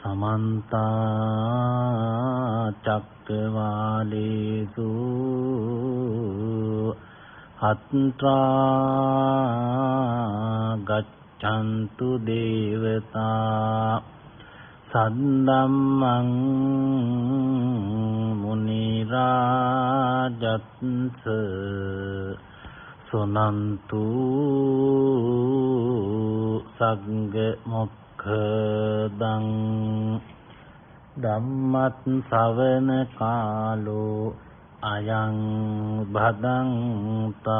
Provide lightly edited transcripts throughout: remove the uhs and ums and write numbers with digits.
समन्त चक्रवालेषु अत्रा गच्छन्तु देवता सद्धम्मं मुनिराजत्स सुनन्तु सद्मुक्खदं ධම්මත් ශ්‍රවණ කාලෝ අයං භදංතා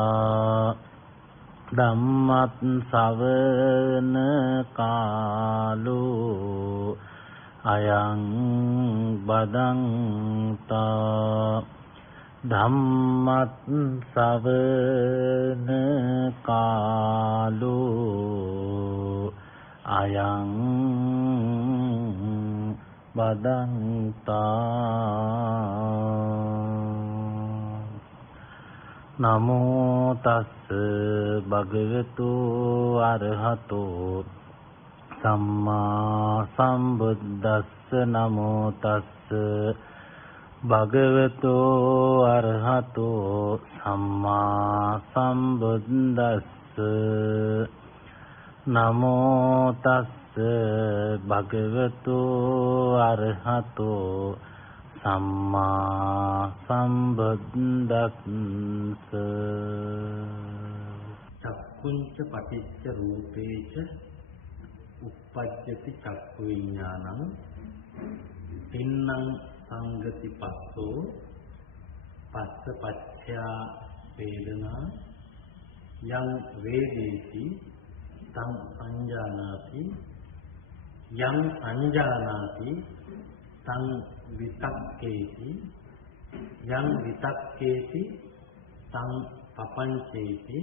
ධම්මත් ශ්‍රවණ කාලෝ අයං භදංතා ධම්මත් ශ්‍රවණ කාලෝ අයං බදන්තා නමෝ තස්ස භගවතු අරහතෝ සම්මා සම්බුද්දස්ස නමෝ තස්ස භගවතු අරහතෝ සම්මා සම්බුද්දස්ස නමෝ තස්ස භගවතු අරහතෝ සම්මා සම්බුද්දස්ස චක්කුංච පටිච්ච රූපේච uppajjati චක්ඛු විඥානං තින්නං සංගති පස්සෝ පස්ස පච්චයා වේදනා යං වේදේති තං සංජානාති යං සංජානාති තං විතක්කේති යං විතක්කේති තං පපංචේති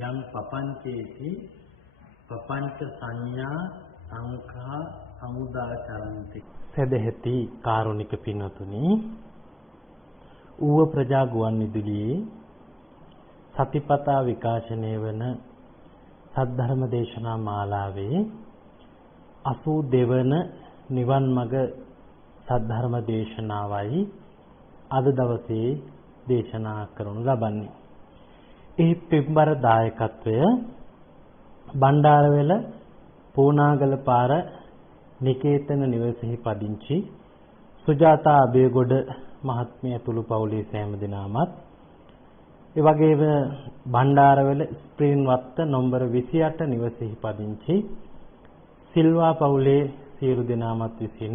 යං පපංචේති පපංච සංඥා සංඛා සමුදාචරಂತಿ සදහෙති කාරුණික පින්වතුනි ඌව ප්‍රජා ගුවන්විදුලියේ සතිපතා විකාශනය වන සද්ධර්ම දේශනා මාලාවේ 82 වන නිවන් මඟ සද්ධර්ම දේශනාවයි අද දවසේ දේශනා කරනු ලබන්නේ. ඒ පෙම්බර දායකත්වය බණ්ඩාරවැල පෝනාගල පාර නිකේතන නිවසේහි පදිංචි සුජාතා අබේගොඩ මහත්මිය තුළු පවුලේ සෑම දෙනාමත් ඒ වගේම බණ්ඩාරවැල ස්ප්‍රීන් වත්ත නම්බර 28 නිවසේහි පදිංචි සිල්වා පවුලේ සියලු දෙනාමත් විසින්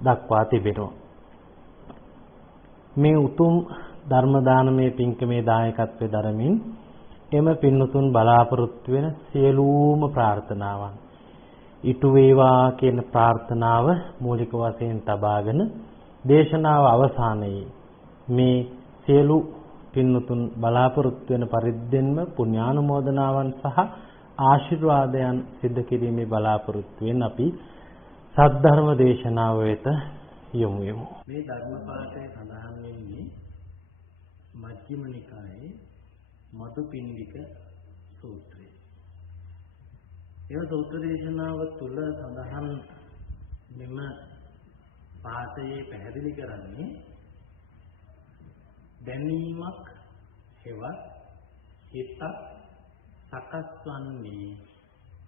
දක්වා තිබෙනවා. මේ උතුම් ධර්ම දානමය පින්කමේ දායකත්වයේ දරමින් එම පින්වතුන් බලාපොරොත්තු වෙන සියලුම ප්‍රාර්ථනාවන් ඉටු වේවා කියන ප්‍රාර්ථනාව මූලික වශයෙන් තබාගෙන දේශනාව අවසානයේ මේ සියලු පින්වතුන් බලාපොරොත්තු වෙන පරිද්දෙන්ම පුණ්‍යානුමෝදනාවන් සහ ආශිර්වාදයන් සිද්ධ කිරීමේ බලාපොරොත්තු වෙන අපි සද්ධර්ම දේශනාව වෙත යොමු වෙමු. මේ ධර්ම පාඨයේ සඳහන් වෙන්නේ මජ්ක්‍ධිම නිකායේ මදුපිණ්ඩික සූත්‍රය. ඒ සූත්‍ර දේශනාව තුළ සඳහන් මෙම පාඨයේ පැහැදිලි කරන්නේ දැනීමක් හෙවත් හිතක් සකස් වන්නේ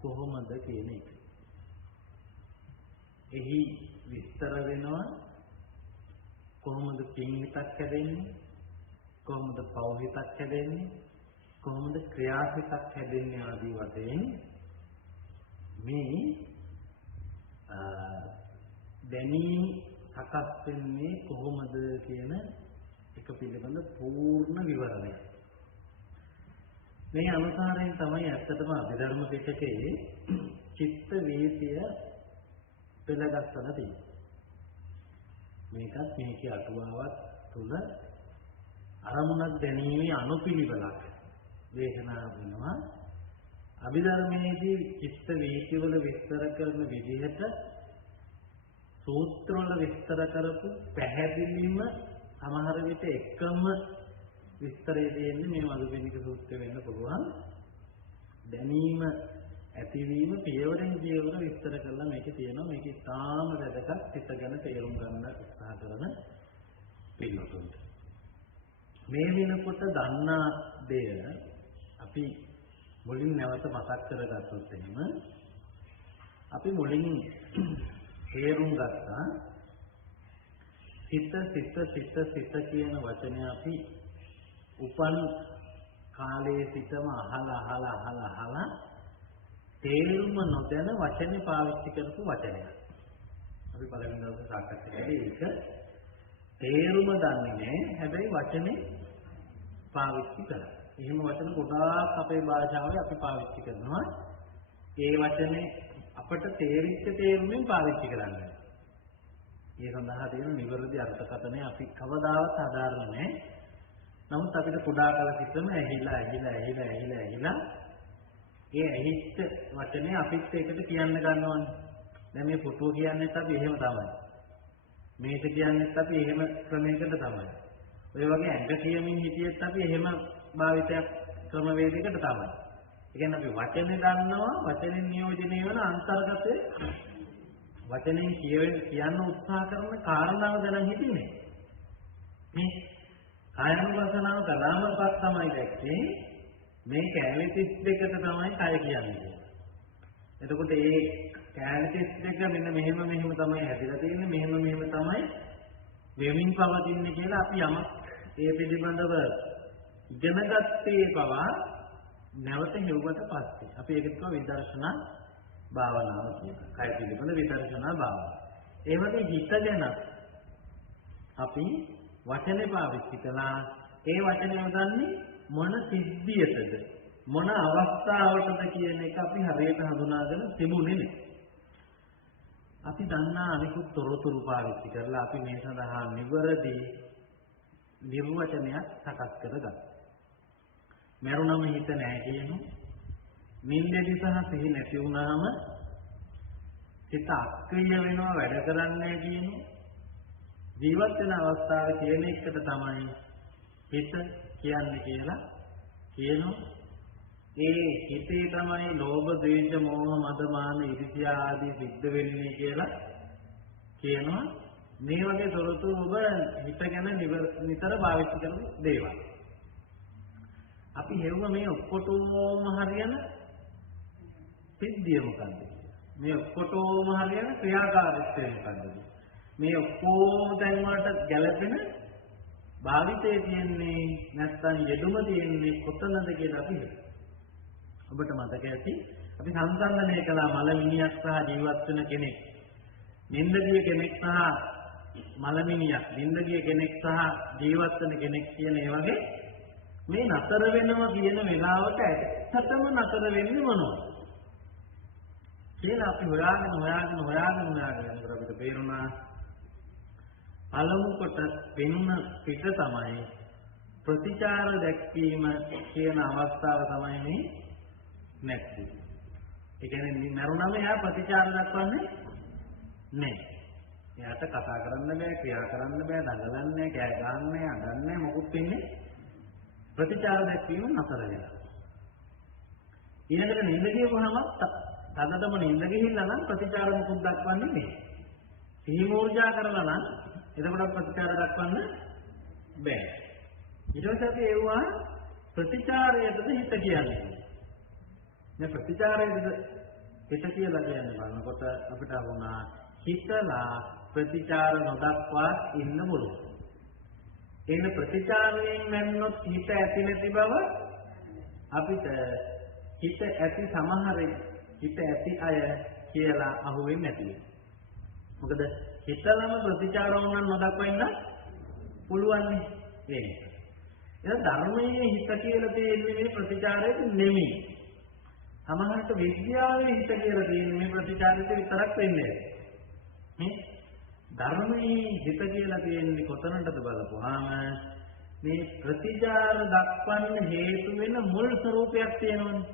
කොහොමද කියන එක. එහි විස්තර වෙනවා කොහොමද පින් හිතක් හැදෙන්නේ, කොහොමද පව් හිතක් හැදෙන්නේ, කොහොමද ක්‍රියා හිතක් හැදෙන්නේ ආදී වශයෙන් මේ දැනීම සකස් වෙන්නේ කොහොමද කියන එක පිළිබඳ පූර්ණ විවරණය. මේ අනුසාරයෙන් තමයි ඇත්තටම අභිධර්ම පිටකයේ චිත්ත වීතිය පෙළගස්සලා තියෙන්නේ. මේකත් මේකේ අටුවාවක් තුල අරමුණක් දැනීමේ අනුපිළිවෙලක් දේශනා වෙනවා. අභිධර්මයේදී චිත්ත වීතිවල විස්තර කරන විදිහට සූත්‍රවල විස්තර කරපු පැහැදිලිම සමහර විට එකම විස්තරය දෙන්නේ මේ මදුපිණ්ඩික සූත්‍රය වෙන්න පුළුවන්. දැනීම ඇතිවීම පියවරෙන් පියවර විස්තර කරලා මේකේ තියෙනවා. මේකේ තාම වැදගත් හිත ගැන තේරුම් ගන්න උත්සාහ කරන පිළිතුරට. මේ වෙනකොට දන්නා දෙය අපි මුලින් නැවත මතක් කරගත්තොත් එහෙම අපි මුලින් තේරුම් ගත්තා සිත කියන වචනය අපි උපන් කාලයේ සිටම අහලා තේරුම නොදැන වචනේ පාවිච්චි කරපු වචනයක්. අපි පළවෙනි දවසේ සාකච්ඡා කළේ ඒක. තේරුම දන්නේ නැහැ. හැබැයි වචනේ පාවිච්චි කරා. එහෙම වචන ගොඩාක් අපේ භාෂාවේ අපි පාවිච්චි කරනවා. ඒ වචනේ අපට තේරිච්ච තේරුමින් පාවිච්චි කරන්නේ. ඒ සඳහා තියෙන නිවැරදි අර්ථකථනය අපි කවදාවත් ආධාරණ නැහැ. නමුත් අපිට කුඩා කල සිටම ඇහිලා ඒ ඇහිච්ච වචනේ අපිත් ඒකට කියන්න ගන්නවනේ. දැන් මේ පුටුව කියන්නේත් අපි එහෙම තමයි. මේක කියන්නේත් අපි එහෙම ක්‍රමයකට තමයි. ඔය වගේ ඇඟ කියමින් හිටියෙත් අපි එහෙම භාවිතයක් ක්‍රමවේදයකට තමයි. ඒ කියන්නේ අපි වචනේ දන්නවා වචනෙන් නියෝජනය වෙන අන්තර්ගතයේ වචනෙන් කියන්න උත්සාහ කරන කාරණාව දැන හිටින්නේ. මේ කායනුපස්සනාව කලාමපක් තමයි දැක්කේ මේ කැලේ 32ට තමයි කය කියන්නේ. එතකොට මේ කැලේ 32 මෙන්න මෙහෙම තමයි හැදිලා තියෙන්නේ මෙහෙම තමයි වෙමින් පවතින්නේ කියලා අපි යමක් ඒ පිළිබඳව ඉගෙනගත්තේ පවා නැවත හෙව්වට පස්සේ අපි ඒකට කියව විදර්ශනා භාවනාව කියලා. කය පිළිබඳ විදර්ශනා භාවනාව. ඒ වගේ හිත ගැන අපි වචනේ පාවිච්චි කළා. ඒ වචනේ යොදන්නේ මොන සිද්ධියටද මොන අවස්ථාවටද කියන එක අපි හරියට හඳුනාගෙන තිබුණේ නැහැ. අපි දන්නා අනිකුත් තොරතුරු පාවිච්චි කරලා අපි මේ සඳහා නිවැරදි නිර්වචනයක් සකස් කරගත්තා. මරුණම හිත නැහැ කියනු. නින්දේදී සහ සිහි නැති වුණාම හිත අක්‍රිය වෙනවා වැඩ කරන්නේ නැහැ කියනු. ජීවත් වෙන අවස්ථාවේ කියන එකට තමයි හිත කියන්නේ කියලා කියනවා. ඒ හිතේ තමයි ලෝභ, ද්වේෂ, මෝහ, මද, මාන, ඊර්ෂ්‍යා ආදී සිද්ධ වෙන්නේ කියලා කියනවා. මේ වගේ තොරතුරු ඔබ හිත ගැන නිතර භාවිත කරන දේවල්. අපි හෙව්ව මේ ඔක්කොටම හරියන සිද්ධිය මොකක්ද? මේ ඔක්කොටම හරියන ක්‍රියාකාරීත්වය මොකක්ද? මේ ඔක්කොම තැන් වලට ගැළපෙන භාවිතයේ තියෙන්නේ නැත්නම් යෙදුම තියෙන්නේ කොතනද කියලා අපි හිතුවා. ඔබට මතක ඇති අපි සංසන්දනය කළා මලමිනියක් සහ ජීවත් වෙන කෙනෙක්. නින්දගිය කෙනෙක් සහ මලමිනියක්, නින්දගිය කෙනෙක් සහ ජීවත් වෙන කෙනෙක් කියන ඒ වගේ මේ නතර වෙනවා කියන වෙලාවට ඇත්තටම නතර වෙන්නේ මොනවද? කියලා අපි හොයාගෙන අපිට පේරුණා පළමු කොට වෙන්න පිට තමයි ප්‍රතිචාර දැක්වීම කියන අවස්ථාව තමයි මේ නැති. ඒ කියන්නේ මරුණම එයා ප්‍රතිචාර දක්වන්නේ නැහැ. එයාට කතා කරන්න බෑ, ක්‍රියා කරන්න බෑ, දඟලන්නේ, කෑ ගන්නෑ, අඬන්නේ මොකුත් වෙන්නේ ප්‍රතිචාර දැක්වීම නතර වෙනවා. ඊළඟට නිින්ද ගියවහම තදටම නිින්ද ගිහිල්ලා නම් ප්‍රතිචාර මොකුත් දක්වන්නේ නැහැ. සිහි මෝර්ජා කරලා නම් එතකොට ප්‍රතිචාර දක්වන්න බෑ. ඊට පස්සේ අපි ඒවා ප්‍රතිචාරයටද හිත කියන්නේ. මේ ප්‍රතිචාරයටද හිත කියලා කියන්නේ බලනකොට අපිට වුණා හිතලා ප්‍රතිචාර නොදක්වා ඉන්න පුළුවන්. එන ප්‍රතිචාරයෙන් මැන්නොත් හිත ඇති නැති බව අපිට හිත ඇති සමහර හිත ඇති අය කියලා අහුවෙන්නේ නැති වෙනවා. මොකද හිතලම ප්‍රතිචාර වුණා නොදක්වා ඉන්න පුළුවන් නේ. ඒක ධර්මයේ හිත කියලා තියෙන්නේ මේ ප්‍රතිචාරයට නෙමෙයි. සමහරට විද්‍යාවේ හිත කියලා තියෙන්නේ මේ ප්‍රතිචාරයට විතරක් වෙන්නේ නැහැ. ධර්මයේ හිත කියලා තියෙන්නේ කොතනටද බලපුවාම මේ ප්‍රතිචාර දක්වන්න හේතු වෙන මුල් ස්වરૂපයක් තියෙනවනේ.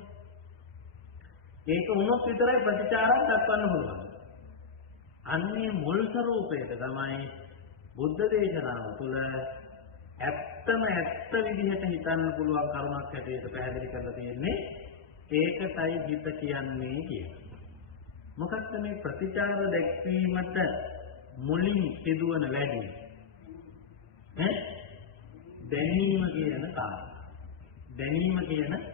ඒක වුණොත් විතරයි ප්‍රතිචාරයක් දක්වන්න පුළුවන්. අන්නේ මුල් ස්වરૂපයට තමයි බුද්ධ දේශනාව තුළ ඇත්ත විදිහට හිතන්න පුළුවන් කරුණක් හැටියට පැහැදිලි කරලා තියෙන්නේ. ඒකටයි හිත කියන්නේ කියලා. මොකක්ද මේ ප්‍රතිචාර දැක්වීමට මුලින් සිදුවන වැඩි? දැනීම කියන කාරණා. දැනීම කියන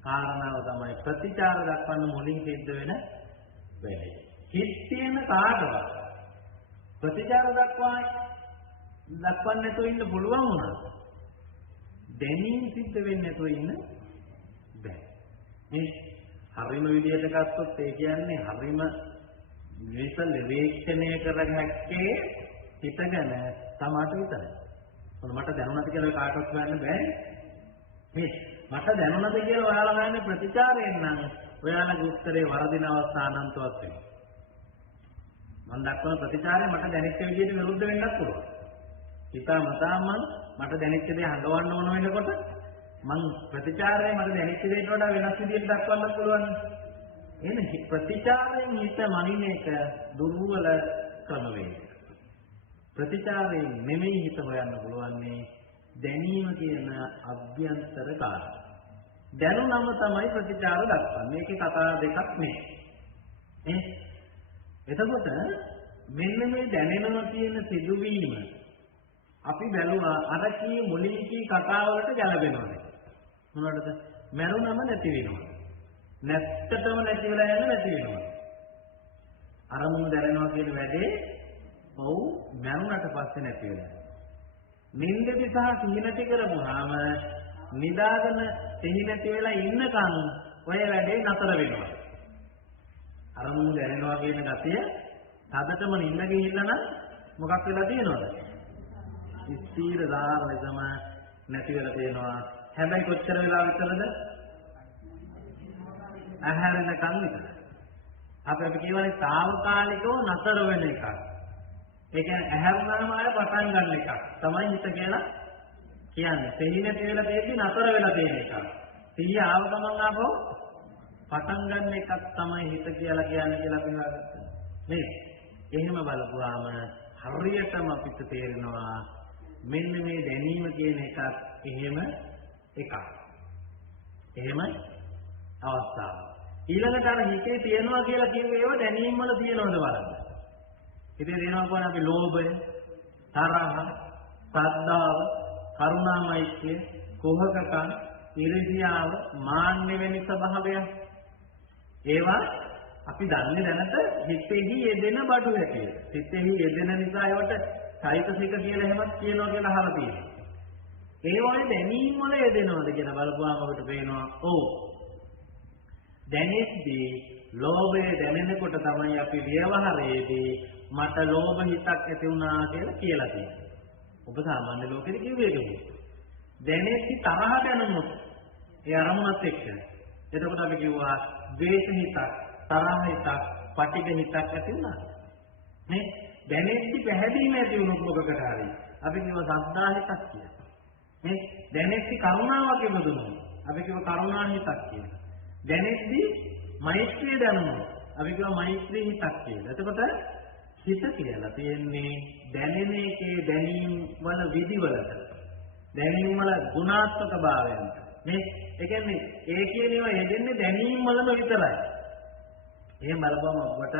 කාරණාව තමයි ප්‍රතිචාර දක්වන්න මුලින් සිද්ධ වෙන වැඩි. හිත තියෙන කාටවත් ප්‍රතිචාර දක්වන්න නැතුව ඉන්න පුළුවන් වුණා. දැනීම සිද්ධ වෙන්නේ නැතුව ඉන්න බෑ. මේ හරිම විදියට ගත්තොත් ඒ කියන්නේ හරිම විශ්ලේෂණය කරගැක්කේ හිතගෙන සමාත විතරයි. මට දැනුණාද කියලා කාටවත් කියන්න බෑ. මේ මට දැනුණාද කියලා ඔයාලා ගන්න ප්‍රතිචාරයෙන් නම් ඔයාලගේ උත්තරේ වරදින අවස්ථා අනන්තවත් වෙනවා. මම දක්වන ප්‍රතිචාරය මට දැනෙච්ච විදිහට විරුද්ධ වෙන්නත් පුළුවන්. හිතාමතාම මට දැනෙච්ච දේ හඳවන්න ඕන වෙනකොට මං ප්‍රතිචාරය මට දැනෙච්ච දේට වඩා වෙනස් විදිහට දක්වන්නත් පුළුවන්. එහෙනම් ප්‍රතිචාරයෙන් හිත මනින එක දුර්වල ක්‍රමවේදයක්. ප්‍රතිචාරයෙන් නෙමෙයි හිත හොයන්න පුළුවන්නේ දැනීම කියන අභ්‍යන්තර කාරණා. දැනුනම තමයි ප්‍රතිචාර දක්වන්නේ. මේකේ කතා දෙකක් නේ. එතකොට මෙන්න මේ දැනෙනවා කියන සිදුවීම අපි බැලුවා අර කී මුලින් කී කතාවලට ගැලපෙනවද? මොනවටද? මරුණම නැති වෙනවා. නැත්තටම නැති වෙලා යන නැති වෙනවා. අරමුණු දැනෙනවා කියන වැඩේ ඔව් මරුණට පස්සේ නැති වෙනවා. නින්දෙදි සහ සිහි නැති කරපුවාම නිදාගෙන සිහි නැති වෙලා ඉන්නකන් ඔය වැඩේ නතර වෙනවා. අරමුණු දැනෙනවා කියන ගතිය තදටම නිින්ද ගිහිල්ලා නම් මොකක් වෙලා තියෙනවද? ස්ථීර ධාරණයම නැති වෙලා තියෙනවා. හැබැයි කොච්චර වෙලා විතරද? ඇහැරෙනකන් විතරයි. අපි කියවනේ తాවකාලිකව නතර වෙන එකක්. ඒ කියන්නේ ඇහැරුණාම ආය පටන් ගන්න එකක් තමයි හිත කියලා කියන්නේ. සිහි නැති වෙලා තියෙද්දි නතර වෙලා තියෙන එකක්. සිහිය ආව ගමන් ආපහු පටන් ගන්න එකක් තමයි හිත කියලා කියන්නේ කියලා අපි හොයාගත්තා. නේ? එහෙම බලපුවාම හරියටම අපිට තේරෙනවා මෙන්න මේ දැනීම කියන එකත් එහෙම එකක්. එහෙම අවස්ථාවක්. ඊළඟට අර හිතේ තියනවා කියලා කිව්වේ ඒවා දැනීම් වල තියනවද බලන්න. හිතේ දෙනවා කියන්නේ අපි ලෝභය, තරහ, සද්ධාව, කරුණා මෛත්‍රිය, කුහකකම්, ඊර්ෂ්‍යාව, මාන්න වෙනි ස්වභාවය. ඒවා අපි දන්නේ දැනට හිතෙහි යෙදෙන බඩු හැටියට. හිතෙහි යෙදෙන නිසා ඒවට චෛතසික කියලා එහෙමත් කියනවා කියලා අහලා තියෙනවා. ඒ වගේ දැනීම් වල යෙදෙනවද කියලා බලපුවාම අපිට පේනවා ඔව්. දැනෙද්දී ලෝභය දැනෙනකොට තමයි අපි ව්‍යවහාරයේදී මට ලෝභ හිතක් ඇති වුණා කියලා තියෙනවා. ඔබ සාමාන්‍ය ලෝකෙදී කිව්වේ ඒක. දැනෙද්දී තරහ දැනුනොත් ඒ අරමුණත් එක්ක. එතකොට අපි කිව්වා ද්වේෂ හිතක්, තරහ හිතක්, පටිඝ හිතක් ඇති වුණා. නේ? දැනෙද්දී පැහැදීම ඇති වුණොත් මොකකට හරි. අපි කිව්වා සද්ධා හිතක් කියලා. නේ? දැනෙද්දී කරුණාවක් එමුදුනොත් අපි කිව්වා කරුණා හිතක් කියලා. දැනෙද්දී මෛත්‍රිය දැනුනොත් අපි කිව්වා මෛත්‍රී හිතක් කියලා. එතකොට හිත කියලා තියෙන්නේ දැනෙන එකේ දැනීම් වල විදිවලට. දැනීම් වල ගුණාත්මක භාවයන්ට. නේ? ඒ කියන්නේ ඒ කියන ඒවා යෙදෙන්නේ දැනීම් වලම විතරයි. එහෙම බලපුවම ඔබට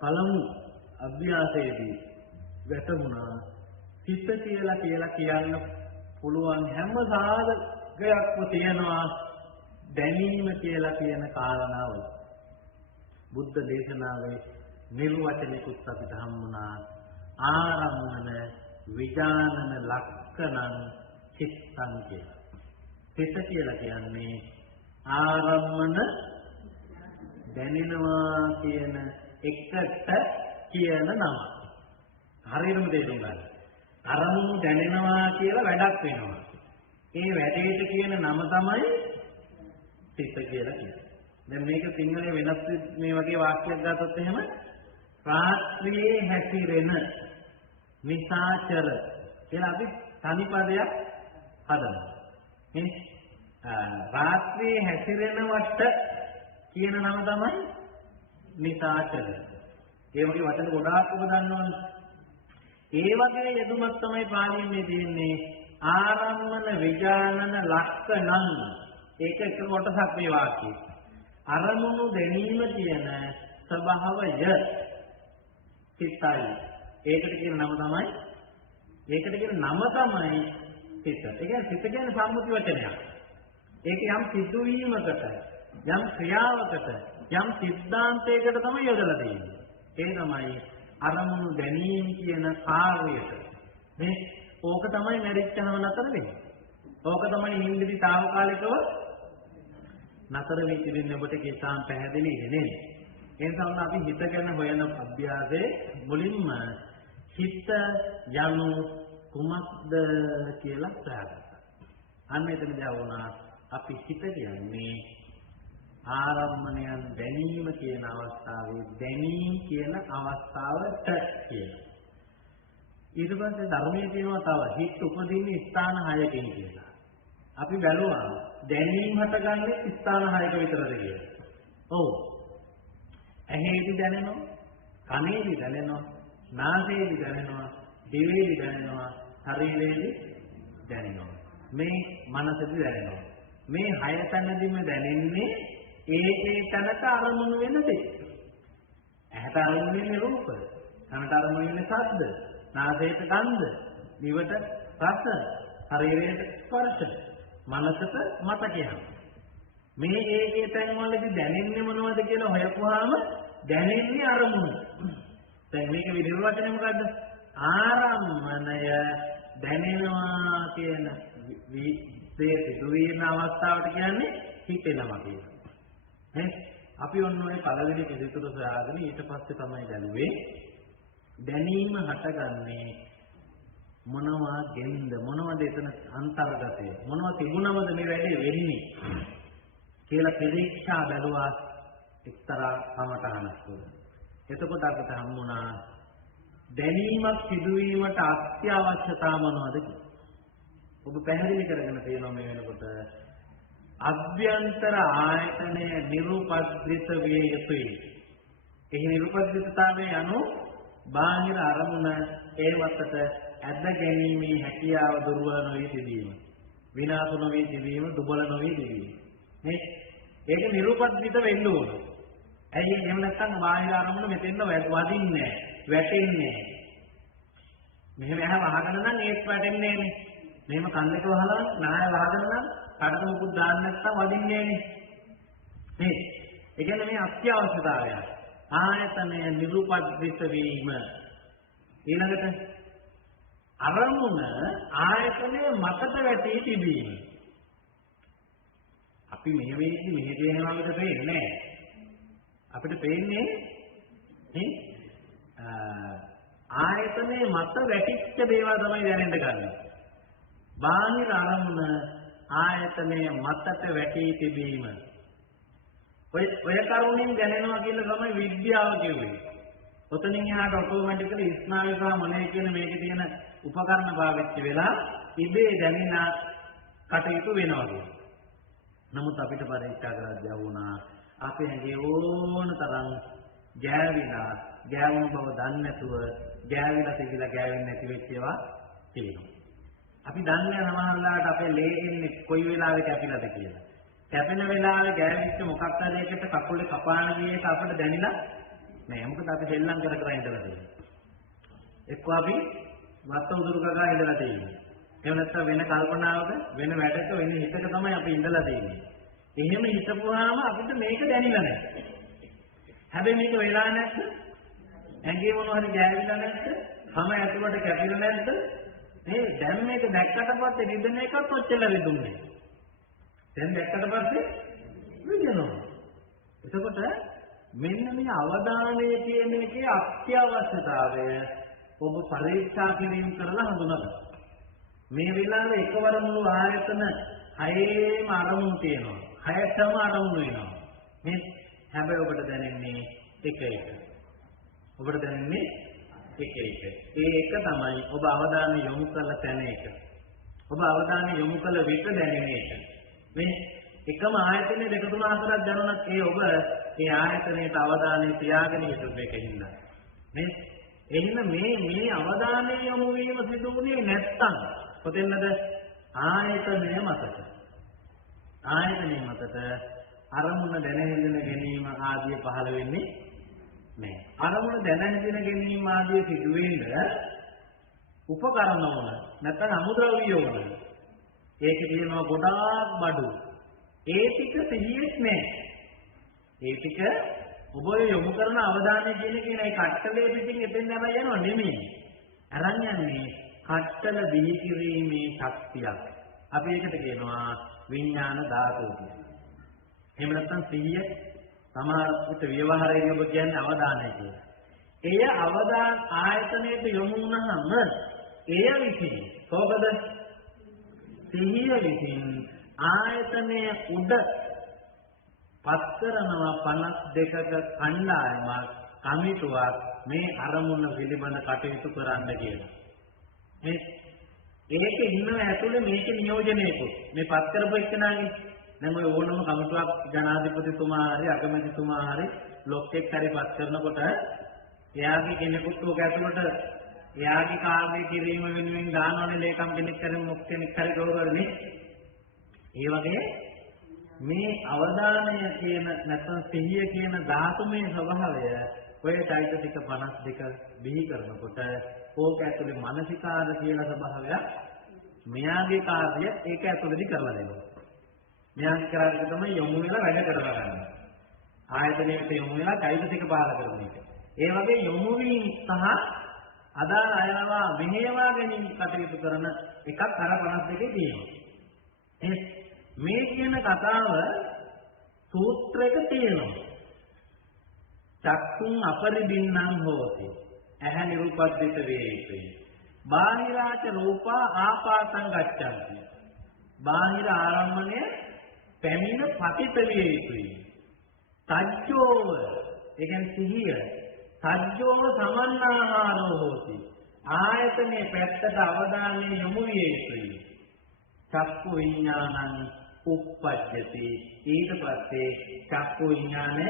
පළමු අභ්‍යාසයේදී වැටුණා හිත කියලා කියන්න පුළුවන් හැම සාධකයක්ම තියෙනවා දැනීම කියලා කියන කාරණාවල. බුද්ධ දේශනාවේ නිර්වචනයකුත් අපිට හම්බුණා ආරම්මන විඥානන ලක්ෂණං චිත්තං කියලා. හිත කියලා කියන්නේ ආරම්මන දැනෙනවා කියන එකට කියන නම. හරියටම තේරුම් ගන්න. අරමුණු දැනෙනවා කියලා වැඩක් වෙනවා. ඒ වැඩේට කියන නම තමයි සිත කියලා කියන්නේ. දැන් මේක සිංහලයේ වෙනස් මේ වගේ වාක්‍යයක් ගත්තොත් එහෙම රාත්‍රියේ හැසිරෙන නිසාචර කියලා අපි තනි පදයක් හදනවා. මේ රාත්‍රියේ හැසිරෙනවට කියන නම තමයි නිසාචර. ඒ වගේ වචන ගොඩාක් ඔබ දන්නවනේ. ඒ වගේ යෙදුමක් තමයි පාලියේ තියෙන්නේ ආරම්මන විඥානන ලක්ෂණං. ඒක එක කොටසක් මේ වාක්‍යයේ. අරමුණු දැනීම කියන ස්වභාවය සිතයි. ඒකට කියන නම තමයි සිත. ඒ කියන්නේ සිත කියන්නේ සම්මුති වචනයක්. ඒක යම් සිදුවීමකට, යම් ක්‍රියාවකට, යම් සිද්ධාන්තයකට තමයි යොදලා තියෙන්නේ. ඒ තමයි අරමුණු දැනීම කියන කාර්යයට. මේ ඕක තමයි මැරිච්චහම නතර වෙන්නේ. ඕක තමයි නිින්දදී తాවකාලිකව නතර වෙච්ච දෙන්නේ ඔබට කිසාම් පැහැදිලි නෙමෙයි. ඒ නිසා අපි හිත ගැන හොයන අභ්‍යාසයේ මුලින්ම හිත යනු කුමක්ද කියලා හොයාගත්තා. අන්න එතනදී වුණා අපි හිත කියන්නේ ආරම්මණයන් දැනීම කියන අවස්ථාවේ දැනීම කියන අවස්ථාවට කියලා. ඊට පස්සේ ධර්මයේ තියෙනවා තව හිත උපදින්නේ ස්ථාන 6කින් කියලා. අපි බැලුවා දැනීම හටගන්නේ ස්ථාන 6ක විතරද කියලා. ඔව්. ඇහෙදි දැනෙනවා, කනේදි දැනෙනවා, නාසයේදි දැනෙනවා, දිවේදි දැනෙනවා, ශරීරයේදි දැනෙනවා. මේ මනසෙදි දැනෙනවා. මේ 6 තැනදීම දැනෙන්නේ ඒ තැනට අරමුණු වෙන දේ. ඇහැට අරමුණු වෙන්නේ රූප, කනට අරමුණු වෙන්නේ ශබ්ද, නාසයට ගන්ධ, දිවට රස, ශරීරයට ස්පර්ශ, මනසට මතකයන්. මේ ඒ තැන් වලදී දැනෙන්නේ මොනවද කියලා හොයපුවාම දැනෙන්නේ අරමුණු. දැන් මේක විදිහට මොකද්ද? ආරම්මණය දැනෙනවා කියන සිදුවීම අවස්ථාවට කියන්නේ හිතෙනවා කියලා. අපි ඔන්න ඔය පළවෙනි පිළිතුර සොයාගෙන ඊට පස්සේ තමයි දැනුවේ දැනීම හටගන්නේ මොනවාගෙන්ද, මොනවද එතන අන්තර්ගතය, මොනවද තිබුණමද මේ වැඩේ වෙන්නේ කියලා පරීක්ෂා බැලුවා එක්තරා කමඨහනක් තුළ. එතකොට අපිට හම්බුණා දැනීමක් සිදුවීමට අත්‍යවශ්‍යතා මොනවද කියලා. ඔබ පැහැදිලි කරගෙන තියෙනවා මේ වෙනකොට අභ්‍යන්තර ආයතනය නිරුපද්‍රිත විය යුතුයි. එහි නිරුපද්‍රිතතාවයේ අනු බාහිර අරමුණ ඒ වත්තට ඇද ගැනීමේ හැකියාව දුර්වල නොවී තිබීම, විනාශ නොවී තිබීම, දුබල නොවී තිබීම. ඒක නිරුපද්‍රිත වෙන්න ඕන. ඇයි එහෙම නැත්නම් බාහිර අරමුණ මෙතෙන්ද වදින්නේ නැහැ, වැටෙන්නේ නැහැ. මෙහෙම ඇහ වහගෙන නම් ඒත් වැටෙන්නේ නැහැ. මෙහෙම කන් දෙක වහලා නාය වහගෙන නම් කඩට මුකුත් දාන්න නැත්නම් වදින්නේ නැහැ. ඒ කියන්නේ මේ අත්‍යවශ්‍යතාවය. ආයතනය නිරුපද්‍රිත වීම. ඊළඟට අරමුණ ආයතනයේ මතට වැටී තිබීම. අපි මෙහෙ වෙන්නේ මෙහෙ දෙනම අපිට පේන්නේ නැහැ. අපිට පේන්නේ ආයතනයේ මත වැටිච්ච දේවල් තමයි දැනෙන්න ගන්න. බාහිර අරමුණ ආයතනයේ මතට වැටී තිබීම. ඔය කරුණින් දැනෙනවා කියලා තමයි විද්‍යාව කියන්නේ. ඔතනින් එහාට ඔටෝමැටිකලි ස්නායු සහ මොළේ කියන මේකේ තියෙන උපකරණ පාවිච්චි වෙලා ඉබේ දැනෙන කටයුතු වෙනවා කියන්නේ. නමුත් අපිට පරීක්ෂා කරද්දී වුණා අපේ ඇඟේ ඕන තරම් ගෑවිලා ගෑවුණු බව දන්නේ නැතුව ගෑවිලා තිබිලා ගෑවෙන්නේ නැති වෙච්ච ඒවා තියෙනවා. අපි දන්නේ සමහරලාට අපේ ලේ එන්නේ කොයි වෙලාවෙ කැපිලාද කියලා. කැපෙන වෙලාවේ ගෑවිච්ච මොකක් හරි එකට කකුලේ කපාන ගිය එක අපිට දැනෙලා නෑ. මොකද අපි දෙල්ලම් කර කර ඉඳලා තියෙන්නේ. එක්ක අපි වත්ත උදුරු කරලා ඉඳලා තියෙන්නේ. එහෙම නැත්නම් වෙන කල්පනාවක වෙන වැඩක වෙන හිතක තමයි අපි ඉඳලා තියෙන්නේ. එහෙම හිතපුවාම අපිට මේක දැනෙලා නැහැ. හැබැයි මේක වෙලා නැද්ද? ඇඟේ මොනවා හරි ගෑවිලා නැද්ද? හැම ඇතුළට කැපිලා නැද්ද? මේ දැන් මේක දැක්කට පස්සේ රිදෙන එකත් ඔච්චර රිදුන්නේ. දැන් දැක්කට පස්සේ රිදෙනවා. එතකොට මෙන්න මේ අවධානය කියන එකේ අත්‍යවශ්‍යතාවය ඔබ පරීක්ෂා කිරීම කරලා හඳුනගන්න. මේ වෙලාවේ එකවර මුළු ආයතන හයේම අරමුණු තියෙනවා. හයටම අරමුණු වෙනවා. මේ හැබැයි ඔබට දැනෙන්නේ එක එක. ඔබට දැනෙන්නේ එක එක. ඒ එක තමයි ඔබ අවධානය යොමු කළ තැන එක. ඔබ අවධානය යොමු කළ විට දැනෙන එක. මේ එකම ආයතනයේ 2 3 4ක් දැනුණත් ඔබ ඒ ආයතනයට අවධානය තියාගෙන ඉන්න එකකින්ද. මේ එහෙනම් මේ අවධානය යොමු වීම සිදු වුණේ නැත්තම් කොතෙන්ද? ආයතනය මතට. ආයතනයේ මතට අරමුණ දැනෙන්න ගැනීම ආදී පහළ වෙන්නේ නැහැ. අරමුණ දැනෙන්න ගැනීම ආදී සිදු වෙන්නේ උපකරණ වුණ නැත්නම් අමුද්‍රව්‍ය වුණ. ඒක කියනවා ගොඩාක් බඩු. ඒ ටික සිහියෙත් නැහැ. ඒ ටික ඔබ යොමු කරන අවධානය කියන ඒ කට්ටලේ පිටින් එතෙන් යනවා යනවා නෙමෙයි. අරන් යන්නේ කට්ටල දිහි කිරීමේ ශක්තියක්. අපි ඒකට කියනවා විඥාන ධාතුව කියලා. එහෙම නැත්නම් සිහිය සමහර විට ව්‍යවහාරයේ ඔබ කියන්නේ අවධානය කියලා. එය අවදාන ආයතනයට යොමු වුණාම එය විසින් කොහොමද සිහිය විසින් ආයතනයේ උඩ පත් කරනවා 52ක කණ්ඩායමක් කමිටුවක් මේ අරමුණ පිළිබඳ කටයුතු කරන්න කියලා. ඒකේ ඉන්නව ඇතුලේ මේකේ නියෝජනයකුත් මේ පත් කරපු එක්කනාගේ දැන් ඔය ඕනම කමිටුවක් ජනාධිපතිතුමා හරි අගමැතිතුමා හරි ලොක්ෙක් හරි පත් කරනකොට එයාගේ කෙනෙකුත් ඔක ඇතුළට එයාගේ කාර්යය කිරීම වෙනුවෙන් දානවනේ ලේකම් කෙනෙක් හරි මොක් කෙනෙක් හරි ගෞරවන්නේ. ඒ වගේ මේ අවධානය කියන නැත්නම් සිහිය කියන ධාතුමය ස්වභාවය ඔය চৈতසික 52 බිහි කරනකොට ඕක ඇතුලේ මානසිකාර කියන ස්වභාවයක් මෙයාගේ කාර්යය ඒක ඇතුලේදී කරලා දෙනවා. මෙයාගේ කාර්යය තමයි යොමු වෙලා වැඩ කරලා ගන්න. ආයතනයට යොමු වෙලා চৈতසික පාල කරන එක. ඒ වගේ යොමු වීම සහ අදාළ අයවා මෙහෙයවා ගැනීම කටයුතු කරන එකක් අර 52 තියෙනවා. මේ කියන කතාව සූත්‍රයක තියෙනවා. චක්කුං අපරිබින්නම් හෝති. ඇහැ නිරුපද්දිත වේ යුතුයි. බාහිරාච රූපා ආපාතං ගච්ඡanti. බාහිර ආරම්මණය පැමිණ පතිත විය යුතුයි. තජ්ජෝව ඒ කියන්නේ සිහිය සජ්ජෝව සමන්නාහාරෝ හෝති. ආයතනේ පැත්තට අවධානය යොමු විය යුතුයි. චක්කු විඥානං උප්පජ්ජති. ඊට පස්සේ චක්කු විඥානය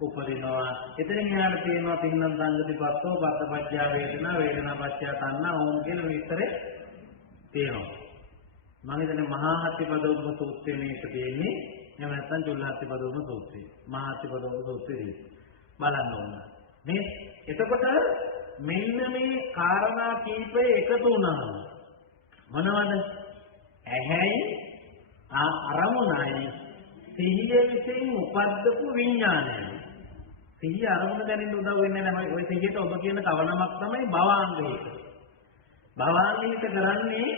උපදිනවා. එතනින් යාට තේනවා පින්නම් සංගතිපත්තෝ පත්තපච්චා වේදනා වේදනාපච්චා තණ්හා ඕම් කියන විස්තරේ තියෙනවා. මම හිතන්නේ මහා හත්තිපදෝම සූත්‍රයේ මේක තියෙන්නේ. එහෙම නැත්නම් චුල්ලහත්තිපදෝම සූත්‍රය. මහා හත්තිපදෝම සූත්‍රයේදී බලන්න ඕන. මේ එතකොට මෙන්න මේ කාරණා කීපය එකතු වුණාම මොනවද? ඇහැයි අරමුණයි සිහිය විසින් උපද්දපු විඥානය. සිහිය අරමුණ දැනෙන්න උදව් වෙන්නේ නැහැ. ඔය සිහියට ඔබ කියන කවනමක් තමයි භවාංගහිත. භවාංගහිත කරන්නේ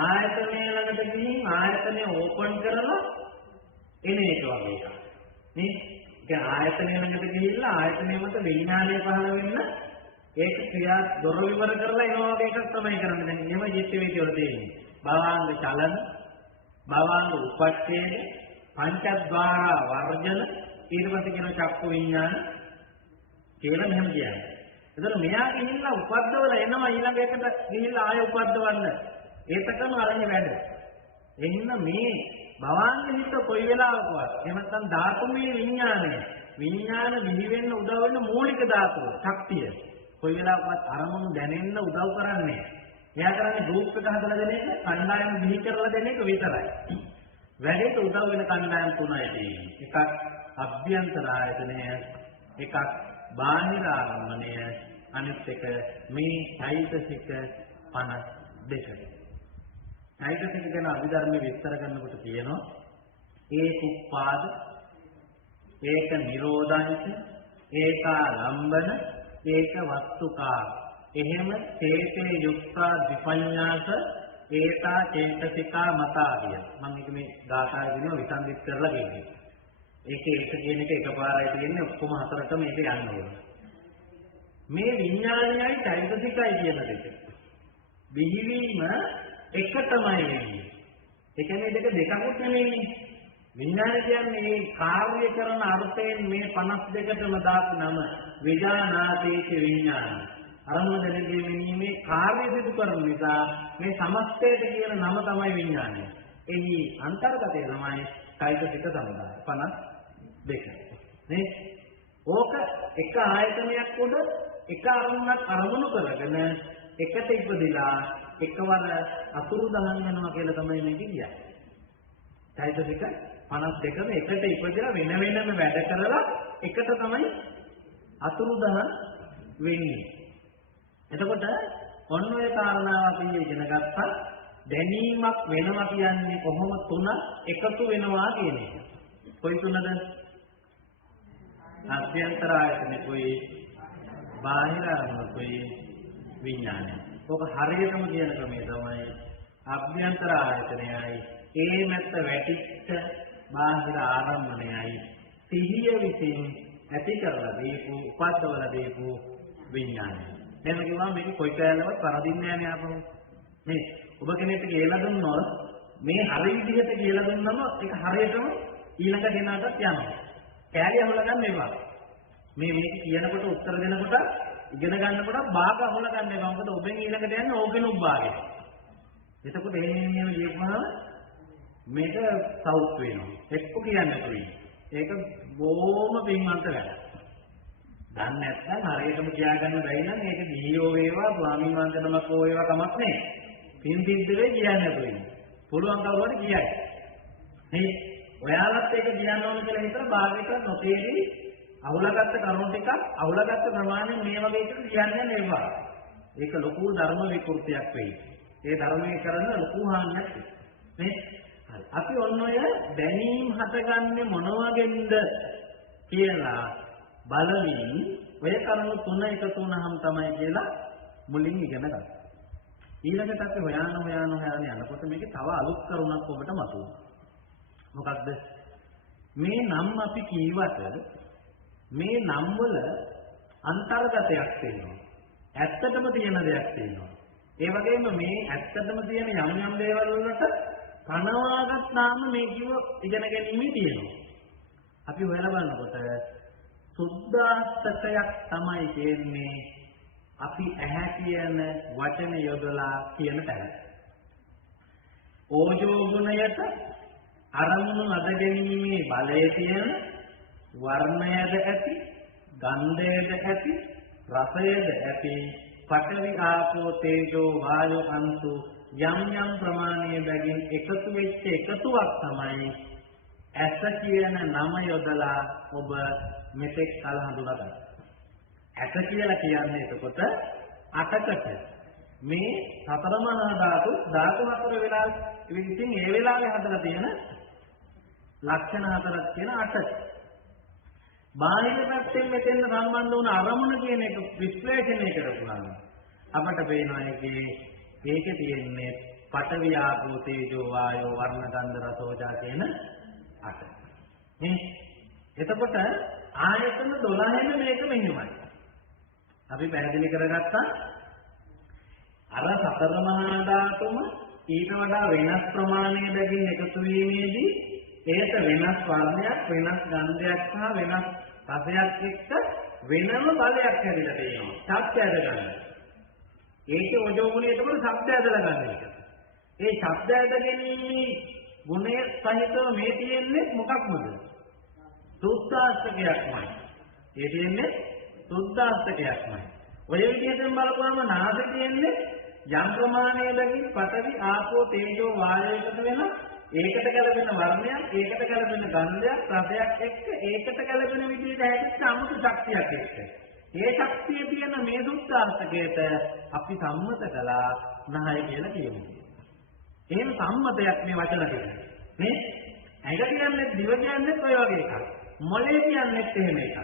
ආයතනය ළඟට ගිහින් ආයතනය ඕපන් කරලා එන එක වගේ එකක්. නේ ආයතනය ළඟට ගිහිල්ලා ආයතනය මත විඥානය පහළ වෙන්න ඒක ක්‍රියා දොර විවර කරලා එනවා වගේ එකක් තමයි කරන්නේ. දැන් එහෙම ජීවිත වේදී වල තියෙන්නේ. භවාංග චලන, භවාංග උපච්ඡේද, පංචද්වාර වර්ජන, ඊට පස්සේ කියන චක්කු විඥාන කියලා මෙහෙම කියන්නේ. එතකොට මෙයා ගිහිල්ලා උපද්දවල එනවා ඊළඟ එකට ගිහිල්ලා ආය උපද්දවන්න. ඒකටම අරන්නේ වැඩ. එන්න මේ භවාංග හිත කොයි වෙලාවකවත් එහෙම නැත්නම් ධාතුමය විඥාන බිහි වෙන්න උදව් වෙන මූලික ධාතුව ශක්තිය කොයි වෙලාවකවත් අරමුණු දැනෙන්න උදව් කරන්නේ. එයා කරන්නේ ගෲප් එක හදලා දෙන එක, කණ්ඩායම බිහි කරලා දෙන එක විතරයි. වැඩේට උදව් වෙන කණ්ඩායම් තුනයි තියෙන්නේ. එකක් අභ්‍යන්තර ආයතනය, එකක් බාහිර ආරම්මණය, අනිත් එක මේ চৈতසික 52. চৈতසික ගැන අභිධර්ම විස්තර කරනකොට කියනවා ඒක උපාද, ඒක නිරෝධංච, ඒකා ලම්බන, ඒක වස්තුකා. එහෙම චේතේ යුක්තා විපඤ්ඤාස ඒතා චේතසිකා මතා කිය. මම මේක මේ ගාථාවේ දිනව විසන්දිත් කරලා කියන්නේ. ඒකේ එක කියන එක එකපාරයි තියෙන්නේ ඔක්කොම හතරට මේක යන්න ඕන. මේ විඥානයයි চৈতසිකයි කියන දෙක. බිහිවීම එක තමයි වෙන්නේ. ඒ කියන්නේ දෙක දෙකකුත් නෙමෙයි. විඥාන කියන්නේ මේ කාර්ය කරන අර්ථයෙන් මේ 52ටම දාපු නම විඥානාතේච විඥාන. අරමුණ දැනගැනීමේ කාර්ය සිදු කරන නිසා මේ සමස්තයට කියන නම තමයි විඥානය. එහි අන්තර්ගතය තමයි চৈতසික සමුදාය 52. නේ? ඕක එක ආයතනයක් උඩ එක අරමුණක් අරමුණු කරගෙන එකට ඉපදිලා එකවර අතුරු දහන් වෙනවා කියලා තමයි මේක කියන්නේ. චෛතසික 52ම එකට ඉපදලා වෙන වෙනම වැඩ කරලා එකට තමයි අතුරුදහන් වෙන්නේ. එතකොට ඔන්න ඔය කාරණාව අපි ඉගෙන ගත්තා. දැනීමක් වෙනවා කියන්නේ කොහොම තුනක් එකතු වෙනවා කියන එක. කොයි තුනද? අභ්‍යන්තර ආයතනෙකුයි බාහිර අරමුණකුයි විඥානය. ඔක හරියටම කියන ක්‍රමය තමයි අභ්‍යන්තර ආයතනයයි ඒ මැත්ත වැටිච්ච බාහිර ආරම්මණයයි සිහිය විසින් ඇති කරලා දීපු උපද්දවල දීපු විඥානය. එහෙම කිව්වම මේක කොයි කාලෙවත් පරදින්නේ නැහැ නේ අපෝ. මේ ඔබ කෙනෙක්ට කියලා දුන්නොත් මේ හරි විදිහට කියලා දුන්නම ඒක හරියටම ඊළඟ කෙනාටත් යනවා. කෑලි අහුල ගන්න එපා. මේක කියනකොට උත්තර දෙනකොට ඉගෙන ගන්නකොට භාග අහුල ගන්න එපා. මොකද ඔබෙන් ඊළඟට යන්නේ ඕකෙනුත් භාගය. එතකොට එහෙම ලියපුවාම මේක සවුත් වෙනවා. එක්ක කියන්න පුළුවන්. ඒක බොහොම පින්වන්ත වැඩක්. දන්නේ නැත්නම් හරියටම කියාගන්න බැරි නම් ඒක දීයෝ වේවා ස්වාමීන් වහන්සේ නමක් හෝ වේවා කමක් නැහැ. පින් සිද්දේ කියන්න පුළුවන්. පුළුවන් කවුරුහරි කියයි. මේ ඔයාලත් ඒක කියන්න ඕන කියලා හිතලා භාගයට නොතේරි අවුලගත්ත කරුණු ටිකක් අවුලගත්ත ප්‍රමාණය මේ වගේ එකක් කියන්නේ නෙවෙයි. ඒක ලොකු ධර්ම විකෘතියක් වෙයි. ඒ ධර්මයේ කරන ලොකු හානියක් මේ හරි. අපි ඔන්න ඔය දැනීම් හටගන්නේ මොන වගේන්ද කියලා බලමින් ඔය කරුණු තුන එකතු වුණාම තමයි කියලා මුලින් ඉගෙන ගන්න. ඊළඟට අපි හොයන යනකොට මේකේ තව අලුත් කරුණක් ඔබට මතුවෙනවා. මොකක්ද? මේ නම් අපි කීවට මේ නම් වල අන්තර්ගතයක් තියෙනවා. ඇත්තටම තියෙන දෙයක් තියෙනවා. ඒ වගේම මේ ඇත්තටම තියෙන යම් දේවල් වලට කනවාගත් නාම මේ කිව්ව ඉගෙන ගැනීමේ තියෙනවා. අපි හොයලා බලනකොට සුද්ධාස්තකයක් තමයි කියන්නේ අපි ඇහැ කියන වචන යොදලා කියන තැන. ඕජෝ ගුණයට අරමුණු අද ගැනීමේ බලය තියෙන වර්ණයද ඇති, ගන්ධයද ඇති, රසයද ඇති, පඨවි ආපෝ තේජෝ වායෝ අංශු යම් ප්‍රමාණයේ බැගින් එකතු වෙච්ච එකතුවක් තමයි ඇස කියන නම යොදලා ඔබ මෙතෙක් කල හඳුනාගන්න. ඇස කියලා කියන්නේ එතකොට අටකට මේ සතර මහා ධාතු හතර වෙලා ඉතින් ඒ වෙලාවේ හදලා තියෙන ලක්ෂණ හතරක් කියන අට. බාහිර පැත්තෙන් මෙතෙන් සම්බන්ධ වුණ අරමුණ කියන එක විශ්ලේෂණය කරපුවාම අපට පේනවා ඒකේ තියෙන්නේ පඨවි ආපෝ තේජෝ වායෝ වර්ණ ගන්ධ රස ඕජා කියන අට. මේ එතකොට ආයතන 12ෙම මේක මෙන්නමයි. අපි පැහැදිලි කරගත්තා අර සතර මහා ධාතුම ඊට වඩා වෙනස් ප්‍රමාණයකින් එකතු වීමේදී ඒකට වෙනස් වර්ණයක්, වෙනස් ගන්ධයක් සහ වෙනස් රසයක් එක්ක වෙනම බලයක් හැදිලා තියෙනවා. ශබ්ද ඇද ගන්න. ඒකේ ඕජෝ ගුණය තමයි ශබ්ද ඇදලා ගන්න එක. ඒ ශබ්ද ඇද ගැනීමේ ගුණය සහිතව මේ තියෙන්නේ මොකක්මද? සුද්ධාස්තකයක්මයි. ඒ තියෙන්නේ සුද්ධාස්තකයක්මයි. ඔය විදිහටම බලපුවම නාසය තියෙන්නේ යම් ප්‍රමාණයකින් පඨවි ආපෝ තේජෝ වායෝ එකතු වෙන ඒකට ගැලපෙන වර්ණයක්, ඒකට ගැලපෙන ගන්ධයක්, රසයක් එක්ක ඒකට ගැලපෙන විදිහට හැදිච්ච අමුතු ශක්තියක් එක්ක. ඒ ශක්තිය තියෙන මේ සුද්ධාස්තකයට අපි සම්මත කළා නහය කියලා කියමු. එහෙම සම්මතයක් මේ වචන කියන්නේ. මේ ඇඟ කියන්නේ දිව කියන්නේ ඔය වගේ එකක්. මොළේ කියන්නේ එහෙම එකක්.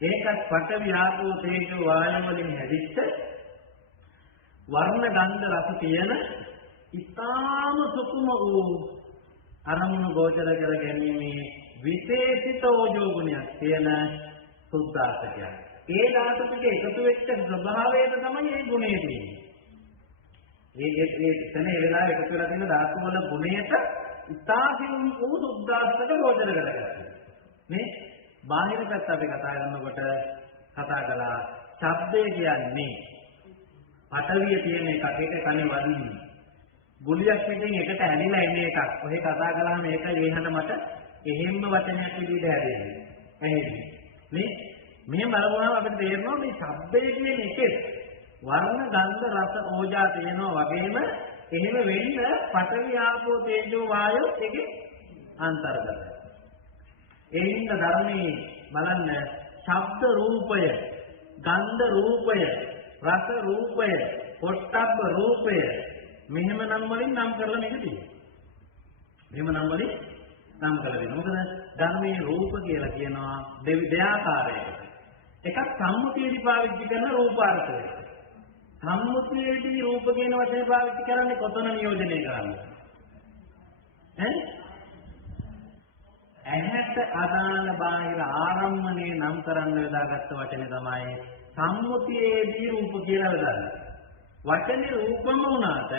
ඒකත් පඨවි ආපෝ තේජෝ වායෝ වලින් හැදිච්ච වර්ණ ගන්ධ රස තියෙන ඉතාම සුකුම වූ අරමුණු ගෝචර කර ගැනීමේ විශේෂිත ඕජෝ ගුණයක් තියෙන සුද්ධාස්තකයක්. ඒ ධාතු ටික එකතු වෙච්ච ස්වභාවයට තමයි මේ ගුණය තියෙන්නේ. ඒ එතන ඒ වෙලාවේ එකතු වෙලා තියෙන ධාතු වල ගුණයට ඉතාසින් වූ සුද්ධාස්තක ගෝචර කරගන්නවා. මේ බාහිර පැත්ත අපි කතා කරනකොට කතා කළා ශබ්දය කියන්නේ පඨවිය තියෙන එකක්. ඒක කන්නේ වදින්නේ. ගුලියක් පිටින් එකට ඇලිලා ඉන්නේ එකක්. ඔහේ කතා කළාම ඒක ලියහන මට එහෙම්ම වචනයක් විදිහට හැදෙන්නේ. එහෙනම් මේ බලපුවාම අපිට තේරෙනවා මේ ශබ්දය කියන එකේ වර්ණ ගන්ධ රස ඕජා තියෙනවා වගේම එහෙම වෙන්න පඨවි ආපෝ තේජෝ වායෝ එකේ අන්තර්ගතයි. ඒ හින්දා ධර්මයේ බලන්න ශබ්ද රූපය, ගන්ධ රූපය, රස රූපය, පොට්ටබ්බ රූපය මෙහෙම නම් වලින් නම් කරලා මේක තියෙනවා. මෙහෙම නම් වලින් නම් කරලා දෙනවා. මොකද ධර්මයේ රූප කියලා කියනවා දෙආකාරයකට. එකක් සම්මුතියදී පාවිච්චි කරන රූපාර්ථය. සම්මුතියේදී රූප කියන වචනේ පාවිච්චි කරන්නේ කොතන නියෝජනය කරන්නේ? ඇහැට අදාළ බාහිර ආරම්මණය නම් කරන්න යොදාගත්ත වචනේ තමයි සම්මුතියේදී රූප කියලා යොදාගන්නේ. වචනේ රූපම වුණාට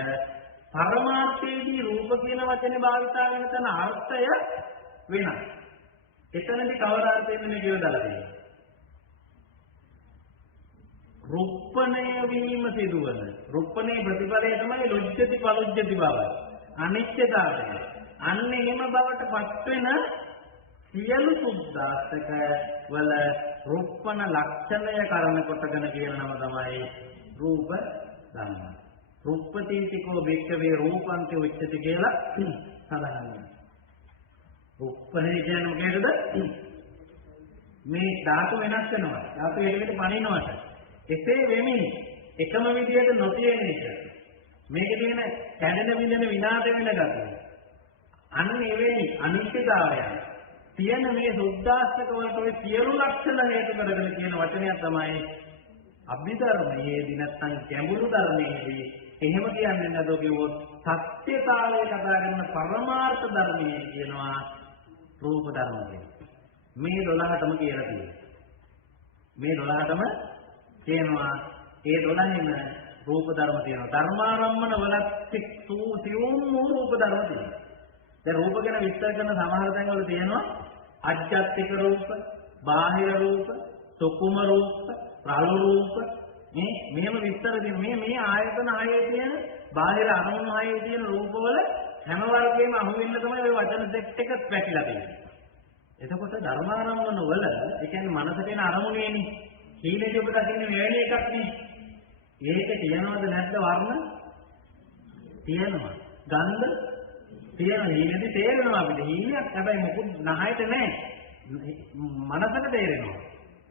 පරමාර්ථයේදී රූප කියන වචනේ භාවිතා වෙන තන අර්ථය වෙනස්. එතනදී කවර අර්ථයෙන්ද මේක යොදලා තියෙන්නේ? රුප්පණය වීම සිදුවන රුප්පණේ ප්‍රතිඵලය තමයි ලොජ්ජති පලොජ්ජති බව. අනිත්‍යතාවය. අන්න එහෙම බවට පත් වෙන සියලු සුද්ධාස්තක වල රුප්පණ ලක්ෂණය කරන කොටගෙන කියන නම තමයි රූප ධර්ම. රුප්පතිතිකෝ භික්ඛවේ රූපන්ති උච්චති කියලා සඳහන් වෙනවා. රුප්පණේ කියන්නේ මොකේද? මේ ධාතු වෙනස් වෙනවා. ධාතු එකට පනිනවට. එසේ වෙමින් එකම විදියට නොතියෙන එක. මේකේ තියෙන කැඩෙන බිඳෙන විනාශ වෙන ගතිය. අන්න එවැනි අනිත්‍යතාවයන් තියෙන මේ සුද්ධාස්තක වලට ඔය සියලු ලක්ෂණ හේතු කරගෙන කියන වචනය තමයි අභිධර්මයේදී නැත්නම් ගැඹුරු ධර්මයේදී එහෙම කියන්නේ නැදෝ කිව්වොත් සත්‍යතාවය කතා කරන පරමාර්ථ ධර්මයේ කියනවා රූප ධර්ම කියලා. මේ 12ටම කියලා තියෙනවා. මේ 12ටම කියනවා ඒ 12ෙම රූප ධර්ම තියෙනවා. ධර්මාරම්මන වලත් සියුම් රූප ධර්ම තියෙනවා. දැන් රූප ගැන විස්තර කරන සමහර තැන්වල තියෙනවා අජ්ජත්තික රූප, බාහිර රූප, සුකුම රූප, රළු රූප මෙහෙම විස්තර දෙන මේ ආයතන හයේ තියෙන බාහිර අරමුණු හයේ තියෙන රූපවල හැම වර්ගයේම අහුවෙන්න තමයි ওই වචන සෙට් එක පැතිලා තියෙන්නේ. එතකොට ධර්මාරම්මන වල ඒ කියන්නේ මනස තියෙන අරමුණේනේ හීනේදී ඔබ දකින්නේ මෙවැනි එකක් නේ. ඒක තියනවද නැද්ද වර්ණ? තියෙනවා. ගන්ධ තියෙනවා. හීනේදී තේරෙනවා අපිට. හීනයක් හැබැයි මොකුත් නහයට නැහැ. මනසට තේරෙනවා.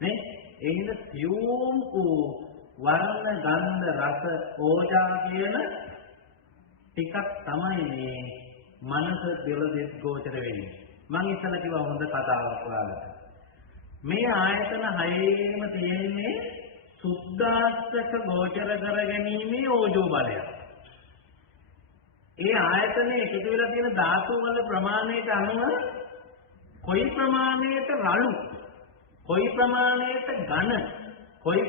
නේ? ඒ හින්දා සියුම් වූ වර්ණ, ගන්ධ, රස, ඕජා කියන ටිකක් තමයි මේ මනස දෙලදෙස් ගෝචර වෙන්නේ. මම ඉස්සෙල්ලා කිව්වා හොඳ කතාවක් ඔයාලට. මේ ආයතන හයේම තියෙන්නේ සුද්ධාස්තක ගෝචර කරගැනීමේ ඕජෝ බලය. ඒ ආයතනයේ එකතු වෙලා තියෙන ධාතු වල ප්‍රමාණයට අනුව කොයි ප්‍රමාණයට රළු, කොයි ප්‍රමාණයට ඝන, කොයි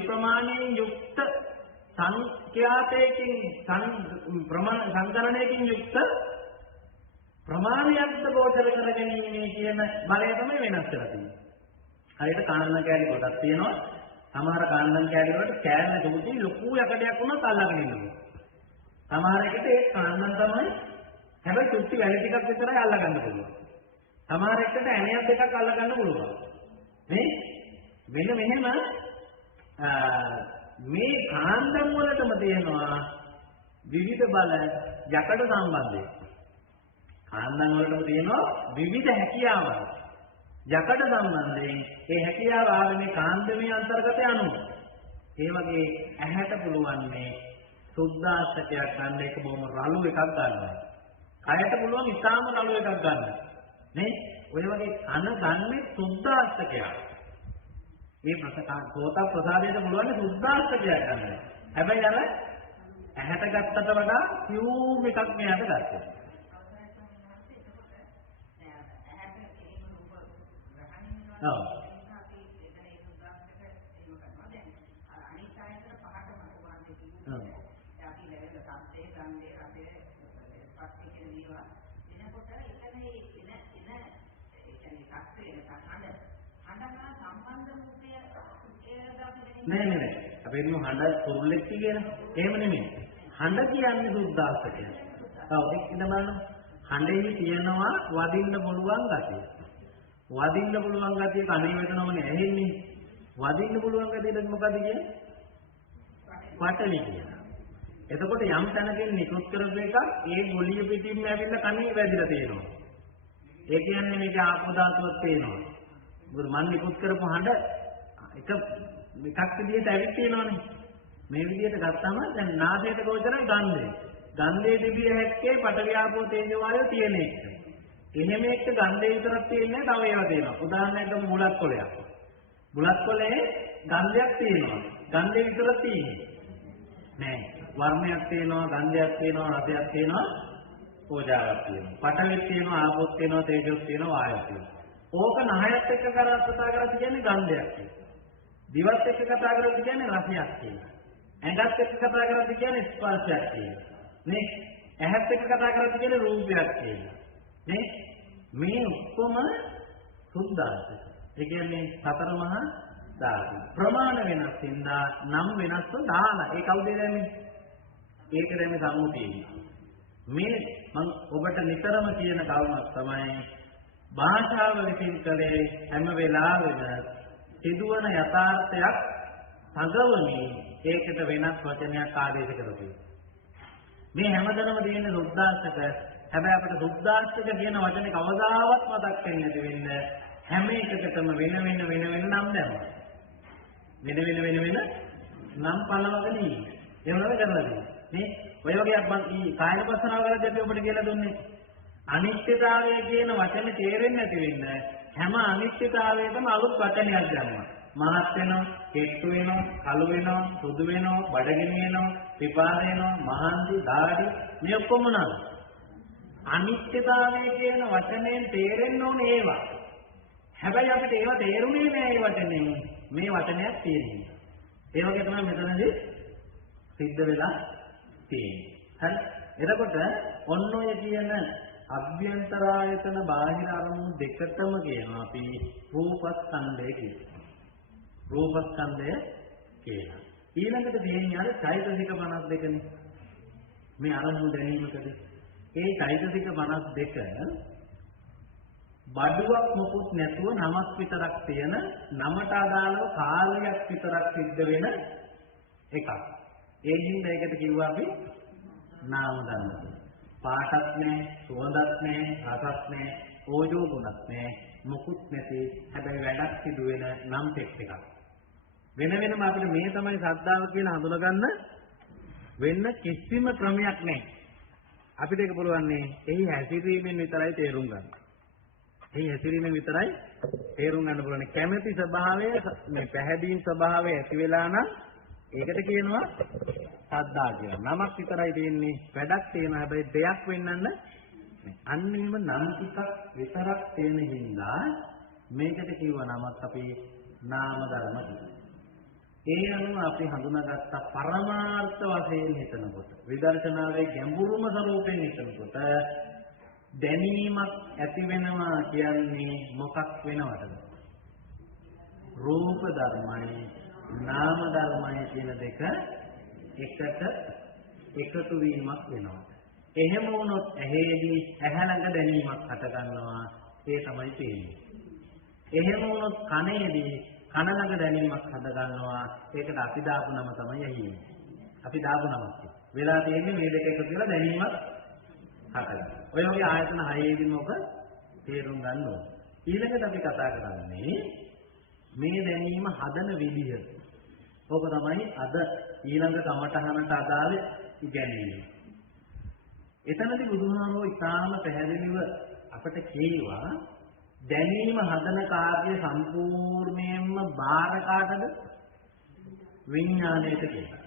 ප්‍රමාණයෙන් යුක්ත සංඛ්‍යාතයකින් සංකරණයකින් යුක්ත ප්‍රමාණයක්ද ගෝචර කරගැනීමේ කියන බලය තමයි වෙනස් වෙලා තියෙන්නේ. හරියට කාණ්ඩ කෑලි කොටක් තියෙනවා. සමහර කාණ්ඩ කෑලි වලට කෑල්ල දුටි ලොකු යකඩයක් වුණත් අල්ලගෙන ඉන්නවා. සමහර එකට ඒ කාණ්ඩම් තමයි හැබැයි තුට්ටි වැලි ටිකක් විතරයි අල්ලගන්න පුළුවන්. සමහර එකට ඇණයක් දෙකක් අල්ලගන්න පුළුවන්. මේ මෙන්න මෙහෙම මේ කාණ්ඩම් වලටම තියෙනවා විවිධ බල යකඩ සම්බන්ධය. කාණ්ඩම් වලටම තියෙනවා විවිධ හැකියාවන්. යකඩ සම්බන්ධයෙන් ඒ හැකියාව ආවේ කාණ්ඩමේ අන්තර්ගතය අනුව. ඒ වගේ ඇහැට පුළුවන් මේ සුද්ධාස්තකයක් ගන්න එක බොහොම රළු එකක් ගන්නවා. කයට පුළුවන් ඉතාම රළු එකක් ගන්න. නේ? ඔය වගේ කන ගන්නේ සුද්ධාස්තකයක්. මේ සෝත ප්‍රසාදයට පුළුවන් සුද්ධාස්තකයක් ගන්න. හැබැයි අර ඇහැට ගත්තට වඩා සියුම් එකක් මෙයාට ගත්තා. ඔව්. නෑ. අපි හිතමු හඬ කුරුල්ලෙක් කියලා. එහෙම නෙමෙයි. හඬ කියන්නේ සුද්ධාස්තකයක්. ඔව් ඒක බලන්න. හඬේ තියෙනවා වදින්න පුළුවන් ගතිය. වදින්න පුළුවන් ගතිය කණේ වැටෙනවනේ ඇහෙන්නේ. වදින්න පුළුවන් ගතියට මොකද කියන්නේ? පටලි කියනවා. එතකොට යම් තැනකින් නිකුත් කරපු එකක් ඒ ගොලිය පිටින්ම ඇවිල්ලා කණේ වැදිලා තියෙනවා. ඒ කියන්නේ මේක ආපෝ ධාතුවක් තියෙනවා. මොකද මන් නිකුත් කරපු හඬ එකක් විදිහට ඇවිත් තියෙනවානේ. මේ විදිහට ගත්තම දැන් නාසයට ගෝචරයි ගන්ධය. ගන්ධයේ තිබිය හැක්කේ පඨවි ආපෝ තේජෝ වායෝ තියෙන එක. එහෙම එක ගන්ධය විතරක් තියෙන්නේ තව ඒවා තියෙනවා. උදාහරණයක් මුලත් කොළයක්. මුලත් කොළේ ගන්ධයක් තියෙනවා. ගන්ධය විතරක් තියෙන්නේ නෑ. වර්ණයක් තියෙනවා, ගන්ධයක් තියෙනවා, රසයක් තියෙනවා, ඕජාවක් තියෙනවා. පඨවිත් තියෙනවා, ආපෝත් තියෙනවා, තේජොත් තියෙනවා, වායොත් තියෙනවා. ඕක නහයත් එක්ක කතා කරලා කියන්නේ ගන්ධයක් තියෙනවා. දිවත් එක්ක කතා කරලා කියන්නේ රසයක් තියෙනවා. ඇඟත් එක්ක කතා කරලා කියන්නේ ස්පර්ශයක් තියෙනවා. නේ? ඇහත් එක්ක කතා කරලා කියන්නේ රූපයක් තියෙනවා. නේ? මේ ඔක්කොම සුද්ධාංශ. ඒ කියන්නේ සතර මහා ධාතු. ප්‍රමාණ වෙනස් වෙනවා නම් වෙනස්ව දාලා. ඒ කවුද දැන්නේ? ඒක දැන්නේ සම්මුතියයි. මේ මම ඔබට නිතරම කියන කරුණක් තමයි භාෂාව විසින් කලේ හැම වෙලාවෙම සිදුවන යථාර්ථයක් සංගවමින් ඒකට වෙනස් වචනයක් ආදේශ කරපේ. මේ හැමදැනම තියෙන සුද්ධාස්තක හැබැයි අපිට සුද්ධාස්තක කියන වචනේ කවදාවත් මතක් වෙන්නේ නැති වෙන්න හැම එකකටම වෙන නම් දැම්මා. වෙන නම් පළවගෙන ඉන්නේ. ඒ වගේ කරලා තියෙනවා. නේ? ඔය වගේක් මම ඊ කායනපස්සනාව කරද්දී අපි ඔබට කියලා දුන්නේ අනිත්‍යතාවය කියන වචනේ තේරෙන්නේ නැති වෙන්න හැම අනිත්‍යතාවයකම අලුත් වචනයක් ගන්නවා. මහත් වෙනවා, කෙට්ටු වෙනවා, කළු වෙනවා, සුදු වෙනවා, බඩගිනි වෙනවා, විපාද වෙනවා, මහන්සි, දාඩි මේ ඔක්කොම නම. අනිත්‍යතාවය කියන වචනයෙන් තේරෙන්න ඕනේ ඒවා. හැබැයි අපිට ඒවා තේරුනේ නෑ ඒ වචනේ. මේ වචනයක් තියෙනවා. ඒ වගේ තමයි මෙතනදී සිද්ධ වෙලා තියෙන්නේ. හරි? එතකොට ඔන්න ඔය කියන අභ්‍යන්තරායතන බාහිර අරමුණු දෙකටම කියනවා අපි රූපස්කන්ධය කියලා. රූපස්කන්ධය කියලා. ඊළඟට තියෙන්නේ අර චෛතසික 52නේ. මේ අරමුණු දැනීමකදී ඒ චෛතසික 52 බඩුවක් මොකුත් නැතුව නමක් විතරක් තියෙන නමට අදාළව කාලයක් විතරක් සිද්ධ වෙන එකක්. ඒ හින්දා ඒකට කිව්වා අපි නාම ධර්ම. පාටක් නැහැ, සුවඳක් නැහැ, රසක් නැහැ, ඕජෝ ගුණක් නැහැ, මොකුත් නැති හැබැයි වැඩක් සිදු වෙන නම් ටෙක්ස් එකක්. වෙන වෙනම අපිට මේ තමයි ශ්‍රද්ධාව කියලා හඳුනගන්න වෙන්න කිසිම ක්‍රමයක් නැහැ. අපිට ඒක පුළුවන් නේ එහි හැසිරීමෙන් විතරයි තේරුම් ගන්න. එහි හැසිරීමෙන් විතරයි තේරුම් ගන්න පුළුවන්. කැමැති ස්වභාවය මේ පැහැදීම් ස්වභාවය ඇති වෙලා නම් ඒකට කියනවා ශ්‍රද්ධා කියලා. නමක් විතරයි තියෙන්නේ. වැඩක් තියෙනවා හැබැයි දෙයක් වෙන්නන්න අන්නේම නම් ටිකක් විතරක් තියෙන හින්දා මේකට කිව්ව නමක් අපි නාම ධර්ම කියලා. ඒ අනුව අපි හඳුනාගත්ත පරමාර්ථ වශයෙන් හිතනකොට විදර්ශනාවේ ගැඹුරුම ස්වરૂපයෙන් හිතනකොට දැනීමක් ඇති වෙනවා කියන්නේ මොකක් වෙනවද? රූප ධර්මයි නාම ධර්මයි කියන දෙක එකට එකතු වීමක් වෙනවා. එහෙම වුණොත් ඇහැදී ඇහැ ළඟ දැනීමක් හට ගන්නවා. ඒ තමයි තියෙන්නේ. එහෙම වුණොත් කනේදී කන ළඟ දැනීමක් හද ගන්නවා. ඒකට අපි දාපු නම තමයි ඇහිීම. අපි දාපු නමක්. වෙලා තියෙන්නේ මේ දෙක එකතු කරලා දැනීමක් හටගන්න. ඔය වගේ ආයතන 6ේදීම ඔක තේරුම් ගන්න ඕනේ. ඊළඟට අපි කතා කරන්නේ මේ දැනීම හදන විදිහ. ඕක තමයි අද ඊළඟ කමඨහනට අදාළ ඉගැන්වීම. එතනදී බුදුහාමුදුරුවෝ ඉතාම පැහැදිලිව අපට කියනවා දැනීම හදන කාර්ය සම්පූර්ණයෙන්ම බාර කාටද? විඥාණයට කියලා.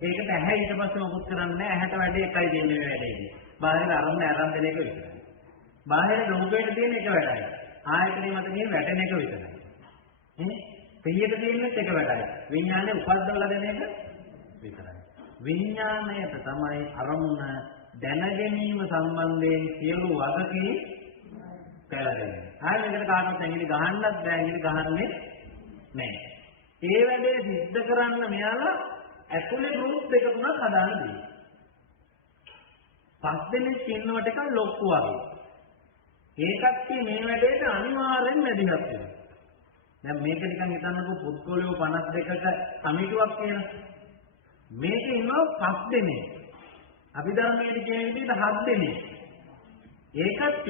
ඒකට ඇහැ ඊට පස්සේ මොකුත් කරන්නේ නැහැ. ඇහැට වැඩේ එකයි දෙන්නේ මේ වැඩේදී. බාහිර අරමුණ ආරම්භ දෙන එක විතරයි. බාහිර රූපයට තියෙන එක වැඩයි. ආයතනෙ මත තියෙන වැටෙන එක විතරයි. නේ? පිළියෙට තියෙනෙත් එක වැඩයි. විඥානේ උපද්දවලා දෙන එක විතරයි. විඥාණයට තමයි අරමුණ දැනගැනීම සම්බන්ධයෙන් සියලු වගකීම් පැවැරෙන්නේ. ආයෙත් කාටවත් ඇඟිලි ගහන්නත් බෑ. ඇඟිලි ගහන්නේ නැහැ. ඒ වැඩේ සිද්ධ කරන්න මෙයාලා ඇතුලේ ගෲප් දෙක තුනක් හදාන්න දෙනවා. 5 දෙනෙක් ඉන්නවට එක ලොක්කු වගේ. ඒකත් මේ වැඩේට අනිවාර්යෙන් මැදිහත් වෙනවා. දැන් මේක නිකන් හිතන්නකෝ පුත්කොලියෝ 52ක කමිටුවක් කියන. මේකේ ඉන්නවා 5 දෙනෙක්. අභිධර්මයේ කියන විදිහට 7 දෙනෙක්. ඒකත්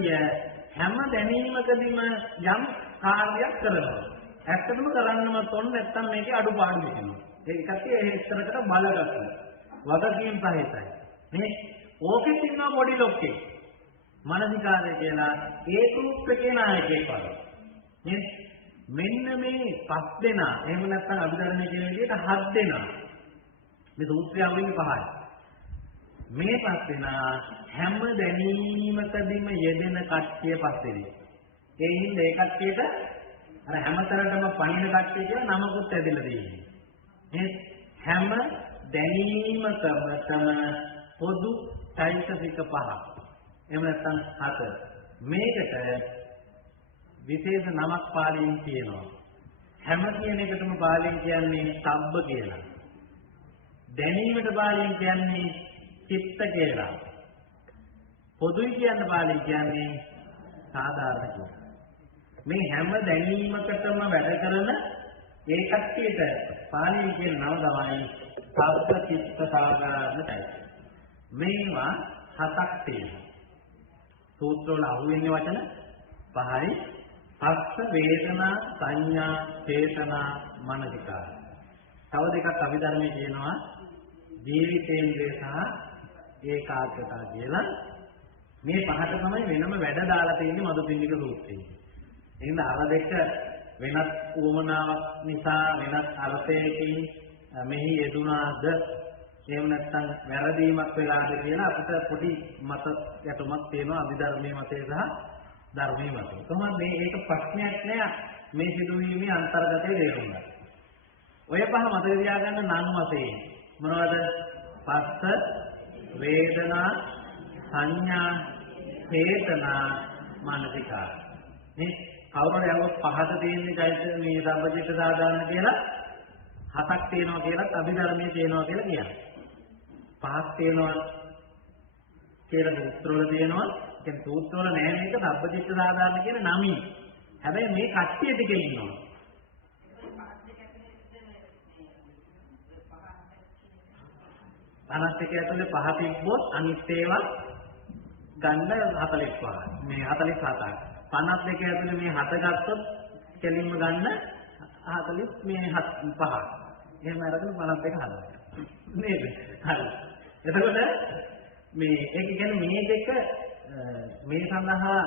හැම දැනීමකදීම යම් කාර්යයක් කරනවා. ඇත්තටම කරන්නම තොන් නැත්තම් මේකේ අඩුපාඩු වෙනවා. ඒකත් ඒ ඉස්සරකට බලගන්න. වගකීම් සහිතයි. මේ ඕකෙත් ඉන්නවා බොඩි ලොක්කේ. මානසිකාරය කියලා ඒ ගෲප් එකේ නායකයෙක් වගේ. නේ? මෙන්න මේ 5 දෙනා එහෙම නැත්නම් අභිධර්මයේ කියන විදිහට 7 දෙනා. මේ සූත්‍රය අවින්නේ 5යි. මේ 5 දෙනා හැම දැනීමකදීම යෙදෙන කට්ටිය 5 දෙනෙක්. ඒ හින්දා ඒ කට්ටියට අර හැමතරටම පණින කට්ටිය කියලා නමකුත් ඇදලා තියෙනවා. මේ හැම දැනීමකම පොදු චෛතසික 5ක්. එහෙම නැත්නම් 7. මේකට විශේෂ නමක් පාලියෙන් කියනවා. හැම කියන එකටම පාලියෙන් කියන්නේ සබ්බ කියලා. දැනීමට පාලියෙන් කියන්නේ චිත්ත කියලා. පොදුයි කියන පාලියෙන් කියන්නේ සාධාරණ කියලා. මේ හැම දැනීමකටම වැඩ කරන ඒ කට්ටියට පාලියෙන් කියන නම තමයි සබ්බ චිත්ත සාධාරණයි. මේවා 7ක් තියෙනවා. සූත්‍රවල අහුවෙන්නේ වචන 5යි. පස්ස වේදනා සංඥා චේතනා මනසිකාර. තව දෙකක් අභිධර්මයේ කියනවා ජීවිතේන්ද්‍රය සහ ඒකාග්‍රතාව කියලා. මේ පහට තමයි වෙනම වැඩ දාලා තියෙන්නේ මදුපිණ්ඩික සූත්‍රයේ. එහෙනම් අර දෙක වෙනත් උවමනාවක් නිසා වෙනත් අර්ථයකින් මෙහි යෙදුනාද එහෙම නැත්නම් වැරදීමක් වෙලාද කියලා අපිට පොඩි මත යටුමක් තියෙනවා අභිධර්මයේ මතය සහ ධර්මයේ මතය. කොහොමද මේක ප්‍රශ්නයක් නෑ මේ සිදුවීමේ අන්තර්ගතය තේරුම් ගන්න. ඔය පහ මතක තියාගන්න නම් වශයෙන් මොනවද? පස්ස වේදනා සංඥා චේතනා මානසිකාර. මේ කවුරුහරි යවුවොත් පහත තියෙන්නේ කයිද මේ සම්පජිත සාධාරණ කියලා 7ක් තියෙනවා කියලාත් අභිධර්මයේ තියෙනවා කියලා කියනවා. 5ක් තියෙනවා කියලා සූත්‍රවල තියෙනවා. ඒ සූත්‍රවල නැහැ මේක සම්පජිත සාධාරණ කියන නමින්. හැබැයි මේ කට්ටිය ටික ඉන්නවා. අනත් එක ඇතුලේ 5 තිබ්බොත් අනිත් ඒවා ගන්න 45. මේ 47ක්. 52 ඇතුලේ මේ 7 ගත්තොත් කෙලින්ම ගන්න 40 මේ 5ක්. එහෙම අරගෙන 52 හදන්න. නේද? හරි. එතකොට මේ ඒක කියන්නේ මේ දෙක මේ සඳහා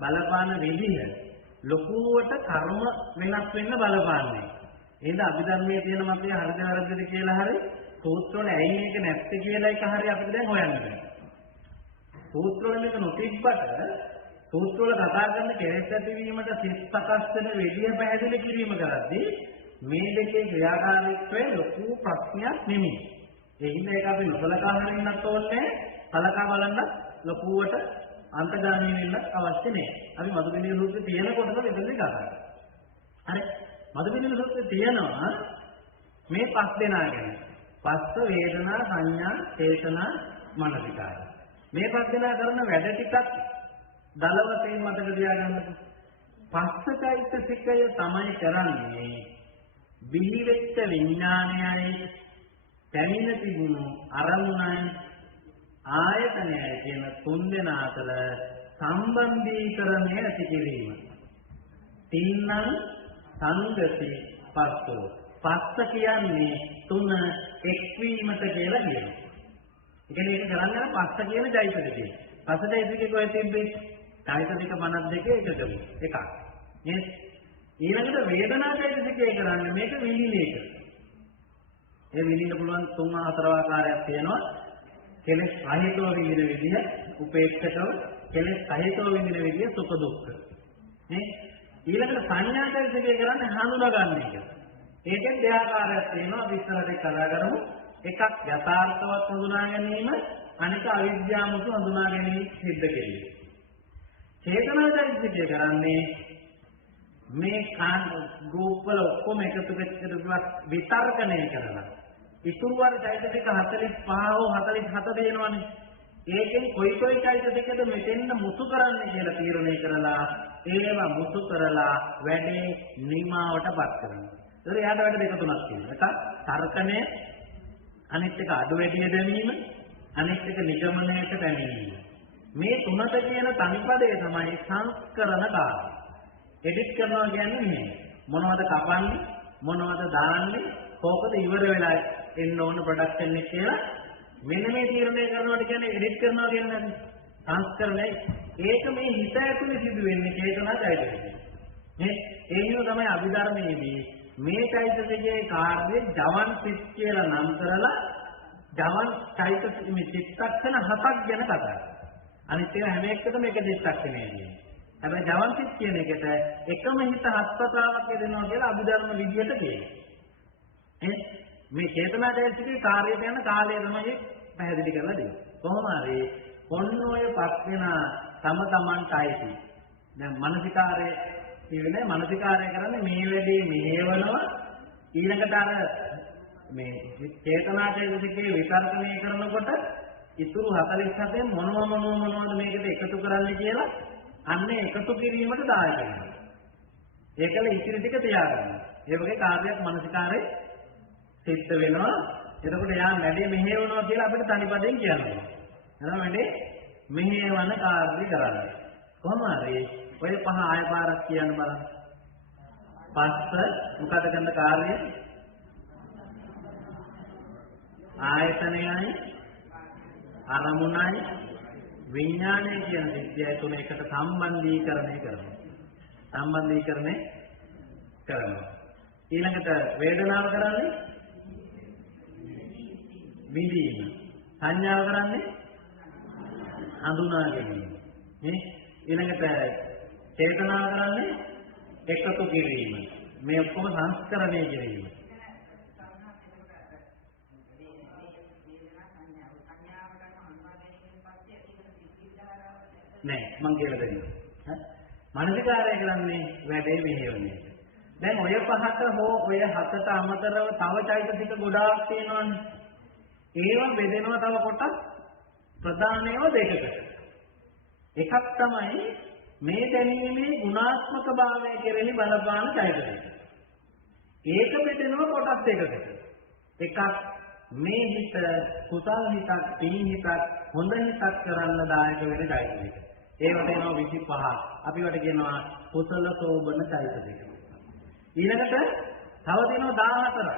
බලපාන විදිහ ලොකුවට කර්ම වෙනස් වෙන්න බලපාන්නේ. එහෙනම් අභිධර්මයේ තියෙන මතය හරිද වැරදිද කියලා හරි සූත්‍රවල ඇයි මේක නැත්තේ කියලා එක හරි අපිට දැන් හොයන්න බෑ. සූත්‍රවල මේක නොතිබ්බට සූත්‍රවල කතා කරන කෙලෙස් ඇතිවීමට සිත් සකස් වෙන විදිය පැහැදිලි කිරීම කරද්දී මේ දෙකේ ක්‍රියාකාරීත්වය ලොකු ප්‍රශ්නයක් නෙමෙයි. ඒ හින්දා ඒක අපි නොසලකා හරින්නත් ඕනේ. සලකා බලන්න ලොකුවට අන්තගාමී වෙන්න අවශ්‍ය නැහැ. අපි මදුපිණ්ඩික සූත්‍රයේ තියෙනකොටම මෙතනදී කතා කරා. හරි. මදුපිණ්ඩික සූත්‍රයේ තියෙනවා මේ 5 දෙනා ගැන. පස්ස වේදනා සංඥා චේතනා මනසිකාර. මේ 5 දෙනා කරන වැඩ ටිකක් දල වශයෙන් මතක තියාගන්නකො. පස්සචෛතසිකය තමයි කරන්නේ විහිවෙච්ච විඥානයයි පැමිණ තිබුණු අරමුණයි ආයතනයයි කියන 3 දෙනා අතර සම්බන්ධීකරණය ඇති කිරීම. තීන්නං සංගති පස්සෝ. පස්ස කියන්නේ 3 එක්වීමට කියලා කියනවා. ඒ කියන්නේ ඒක කරන්නේ පස්ස කියන චෛතසිකය. පස්ස චෛතසිකය කොහෙද තිබෙන්නේ? චෛතසික 52 එකකම. එකක්. නේද? ඊළඟට වේදනා චෛතසිකය කරන්නේ මේක විඳින එක. ඒ විඳින්න පුළුවන් 3-4 ආකාරයක් තියෙනවා. කෙලෙස් රහිතව විඳින විදිය, උපේක්ෂකව, කෙලෙස් සහිතව විඳින විදිය සුඛ දුක්ඛ. නේ? ඊළඟට සංඥා චෛතසිකය කරන්නේ හඳුනා ගන්න එක. ඒකෙන් දෙආකාරයක් තියෙනවා. අපි ඉස්සරහට කතා කරමු. එකක් යථාර්ථවත් හඳුනා ගැනීම, අනික අවිද්‍යාවමුතු හඳුනා ගැනීම සිද්ධ කෙරේ. චේතනා චෛතසිකය කරන්නේ මේ කාන් ගෲප් වල ඔක්කොම එකතු කරලා විතර්කණය කරනවා. ඉතුරු වල චෛතසික 45 හෝ 47 දෙනවනේ. ඒකෙන් කොයි චෛතසිකද මෙතෙන්න මුසු කරන්නේ කියලා තීරණය කරලා ඒවා මුසු කරලා වැඩේ නිමාවටපත් කරනවා. ඒතර යාට වැඩ දෙක තුනක් තියෙනවා. එකක් තර්කණය, අනිත් එක අඩු වැඩි දැනීම, අනිත් එක නිගමනයට පැමිණීම. මේ තුනට කියන තනිපදය තමයි සංස්කරණ කාර්ය. එඩිට් කරනවා කියන්නේ මේ මොනවද කපන්නේ, මොනවද දාන්නේ, කොහොමද ඉවර වෙලා එන්න ඕන ප්‍රොඩක්ෂන් එක කියලා මෙන්න මේ තීරණය කරනවට කියන්නේ එඩිට් කරනවා කියන්නේ සංස්කරණය. ඒක මේ හිත ඇතුලේ සිදු වෙන්නේ චේතනාවයි. මේ ඒ හිම තමයි අභිධර්මයේදී මේ චෛතසිකයේ කාර්යය ජවන් සිත් කියලා නම් කරලා ජවන් චෛතසික මේ චිත්තක්ෂණ 7ක් ගැන කතා කරනවා. අනිත් ඒවා හැම එකකටම එක චිත්තක්ෂණයයි. හැබැයි ජවන් සිත් කියන එකට එකම හිත හත්පතාවක් දෙනවා කියලා අභිධර්ම විදියට කියනවා. මේ චේතනා චෛතසිකයේ කාර්යයට යන කාලය තමයි පැහැදිලි කරලා දෙන්නේ. කොහොම හරි ඔන්න ඔය පස් වෙන තම තමන්ට අයිති. දැන් මානසිකාරය කියන්නේ මානසිකාරය කරන්නේ මේ වැඩේ මෙහෙවනවා ඊළඟට අර මේ චේතනා චෛතසිකයේ විතර්කණය කරනකොට ඉතුරු 47 මොනවද මේකට එකතු කරන්නේ කියලා අන්න එකතු කිරීමට දායක වෙනවා. ඒකල ඉතිරි ටික තියාගන්න. ඒ වගේ කාර්යයක් මානසිකාරේ සිද්ධ වෙනවා. එතකොට යා වැඩේ මෙහෙවනවා කියලා අපිට තනිපදයෙන් කියනවා. එහෙනම් වැඩේ මෙහෙවන කාර්ය කරන්නේ. කොහොම හරි ඔය පහ ආය පාරක් කියන්න බලන්න. පස්ස මොකද ගන්න කාර්යය? ආයතනයයි අරමුණයි විඥානය කියන විද්‍යාව තුන එකට සම්බන්ධීකරණය කරනවා. සම්බන්ධීකරණය කරනවා. ඊළඟට වේදනාව කරන්නේ විඳීම. සංඥාව කරන්නේ හඳුනා ගැනීම. නේ? ඊළඟට චේතනාව කරන්නේ එකතු කිරීම. මේ ඔක්කොම සංස්කරණය කිරීම. නෑ මං කියලා දෙන්නම්. මානසිකාරය කරන්නේ වැඩේ මෙහෙවන්නේ. දැන් ඔය පහට හෝ ඔය හතට අමතරව තව චෛතසික ගොඩාක් තියෙනවානේ. ඒවා බෙදෙනවා තව කොටස් ප්‍රධානයව දෙකකට. එකක් තමයි මේ දැනීමේ ගුණාත්මක භාවය කෙරෙහි බලපාන චෛතසික. ඒක බෙදෙනවා කොටස් දෙකකට. එකක් මේ හිත කුසල් හිතක්, පින් හිතක්, හොඳ හිතක් කරන්න දායක වෙන චෛතසික. ඒවට එනවා 25ක්. අපි වට කියනවා කුසල සෝබන චෛතසික. ඊළඟට තව තියෙනවා 14ක්.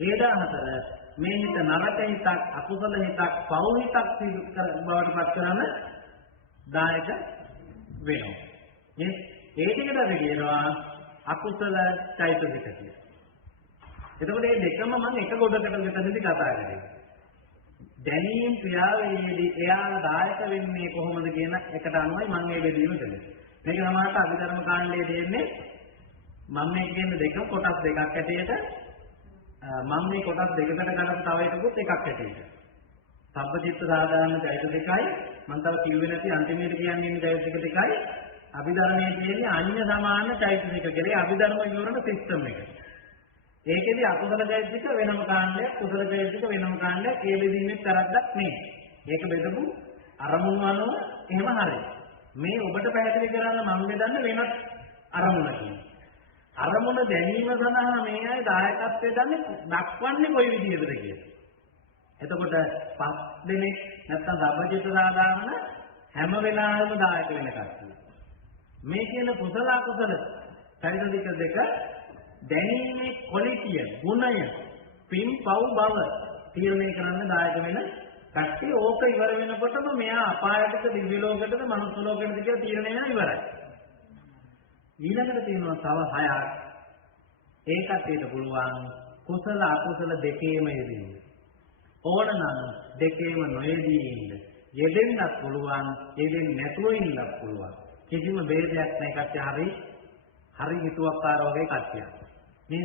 ඒ 14 මේ හිත නරක හිතක්, අකුසල හිතක්, පව් හිතක් බවට පත් කරන දායක වෙනවා. මේ ඒ ටිකට අපි කියනවා අකුසල චෛතසික කියලා. එතකොට මේ දෙකම මම එක ගොඩකට මෙතනදී කතා කරන්නේ. දැනීම් ක්‍රියාවලියේදී එයාලා දායක වෙන්නේ කොහොමද කියන එකට අනුවයි මම මේ බෙදීම කළේ. මේක සමහරට අභිධර්ම කාණ්ඩයේ දෙන්නේ මම මේ කියන්නේ දෙක කොටස් දෙකක් ඇටියට මම මේ කොටස් දෙකකට ගලප තව එකකුත් එකක් ඇටියට. සබ්බචිත්ත සාධාරණ චෛතසිකයි මම තව කිව්වේ නැති අන්තිමේට කියන්නේ මේ චෛතසික දෙකයි අභිධර්මයේ කියන්නේ අන්‍ය සමාන චෛතසික කියලා අභිධර්ම විවරණ සිස්ටම් එක. ඒකෙදි අකුසල චෛතසික වෙනම කාණ්ඩයක්, කුසල චෛතසික වෙනම කාණ්ඩයක්. ඒ බෙදීමේ තරද්දක් නෙයි. ඒක බෙදපු අරමුණු අනුව එහෙම හරියි. මේ ඔබට පැහැදිලි කරන්න මම බෙදන්නේ වෙනත් අරමුණකින්. අරමුණ දැනීම සඳහා මේ අය දායකත්වයේ දක්වන්නේ කොයි විදිහටද කියලා. එතකොට පස් දෙනෙක් නැත්තම් සබ්බචිත්ත සාධාරණ හැම වෙලාවෙම දායක වෙන කට්ටිය. මේ කියන කුසල අකුසල චෛතසික දෙක දැනීමේ ක්වොලිටිය, ගුණය, පින් පව් බව තීරණය කරන්න දායක වෙන කට්ටිය. ඕක ඉවර වෙනකොටම මෙයා අපායටද, දිව්‍ය ලෝකයටද, මනුස්ස ලෝකයටද කියලා තීරණය වෙනවා ඉවරයි. ඊළඟට තියෙනවා තව 6ක්. ඒ කට්ටියට පුළුවන් කුසල අකුසල දෙකේම යෙදෙන්න. ඕනනම් දෙකේම නොයෙදී ඉන්න. යෙදෙන්නත් පුළුවන්, යෙදෙන්නේ නැතුව ඉන්නත් පුළුවන්. කිසිම ભેදයක් නැහැ. කට්ටිය හරි හිතුවක්කාර වගේ කට්ටියක්. මේ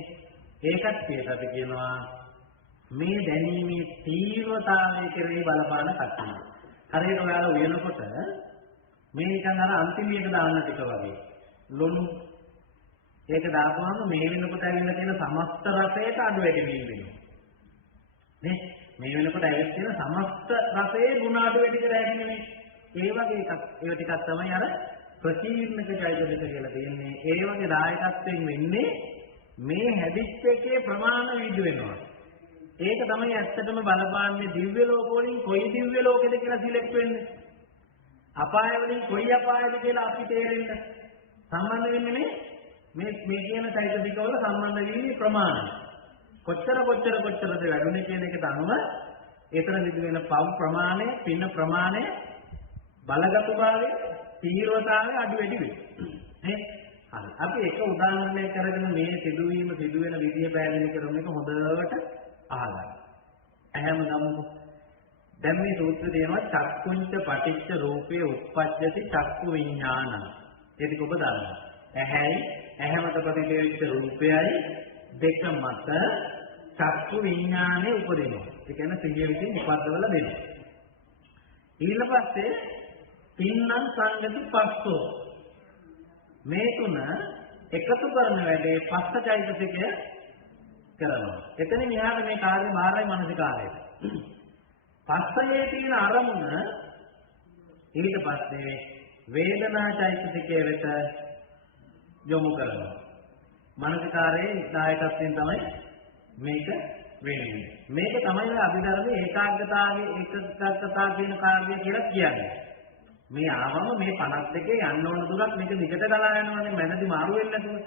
ඒ කට්ටියට අපි කියනවා මේ දැනීමේ තීව්‍රතාවය කෙරෙහි බලපාන කට්ටිය. හරියට ඔයාලා උයනකොට මේ නිකන් අර අන්තිමයට දාන්න ටික වගේ. ලොණු ඒක දාපුවම මේ වෙනකොට ඇවිල්ලා තියෙන සමස්ත රසයට අඩු වැඩි වීම වෙනවා. නේ? මේ වෙනකොට ඇවිත් තියෙන සමස්ත රසයේ ගුණ අඩු වැඩි කියලා හැදෙන්නේ. ඒ වගේ එකක්. ඒ ටිකක් තමයි අර ප්‍රචීර්ණක චෛතසික කියලා තියෙන්නේ. ඒ වගේ දායකත්වයෙන් වෙන්නේ මේ හැදිච්ච එකේ ප්‍රමාණ විදු වෙනවා. ඒක තමයි ඇත්තටම බලපාන්නේ දිව්‍ය ලෝක වලින් කොයි දිව්‍ය ලෝකෙද කියලා සිලෙක්ට් වෙන්නේ. අපාය වලින් කොයි අපායද කියලා අපි තේරෙන්න සම්බන්ධ වෙන්නේ මේ කියන চৈতසිකවල සම්බන්ධ වීමේ ප්‍රමාණය. කොච්චරද වැඩුණේ කියන එකට අනුව ඒතර විදි වෙන පව් ප්‍රමාණය, පින්න ප්‍රමාණය, බලගතු භාවය, තීව්‍රතාවය අඩු වැඩි වෙනවා. නේ? හරි. අපි එක උදාහරණයක් කරගෙන මේ සිදුවීම සිදුවෙන විදිය පැහැදිලි කරන එක හොඳට අහගන්න. එහෙම ගමුකෝ. දැන් මේ සූත්‍රය දෙනවා චක්කුංච පටිච්ච රූපේ උප්පජ්ජති චක්කු විඥාන. ඒක ඔබ දන්නවා. ඇහැ මත ප්‍රතිපදිත රූපයයි දෙක මත චක්කු විඥානේ උපදිනවා. ඒ කියන්නේ සිහිය විසින් උපද්දවල දෙනවා. ඊළ පස්සේ තින්නම් සංගති පස්සෝ. මේ තුන එකතු කරන වැඩේ පස්සචෛතසිකය කරනවා. එතනින් මෙහාට මේ කාර්ය බාහිරයි මානසිකාරයට. පස්සයේ තියෙන අරමුණ ඊට පස්සේ වේදනා චෛතසිකයේ වෙත යොමු කරනවා. මානසිකාරයේ දායකත්වයෙන් තමයි මේක වෙන්නේ. මේක තමයි අභිධර්මයේ ඒකාග්‍රතාව කියන කාර්යය කියලා කියන්නේ. මේ ආවම මේ 52 යන්න ඕන දුරක් මේක දිගට ගලා යනවානේ මැදදී මාරු වෙන්නේ නැතුව.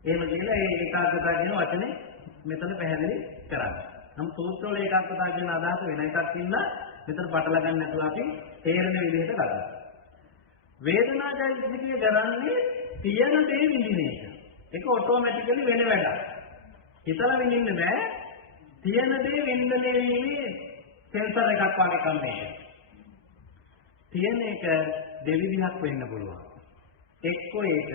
එහෙම කියලා ඒ ඒකාග්‍රතාව කියන වචනේ මෙතන පැහැදිලි කරන්නේ. නමුත් සූත්‍රවල ඒකාග්‍රතාව කියන අදහස වෙන එකක් ඉන්න මෙතන පටල ගන්න නැතුව අපි තේරෙන විදිහට ගන්නවා. වේදනා චෛතසිකය කරන්නේ තියෙන දේ විඳින එක. ඒක ඔටෝමැටිකලි වෙන වැඩක්. හිතලා විඳින්න බෑ. තියෙන දේ විඳින්නේ වීමේ සෙන්සර් එකක් වගේ කම්මේක. තියෙන එක දෙවිධයක් වෙන්න පුළුවන්. එක්කෝ ඒක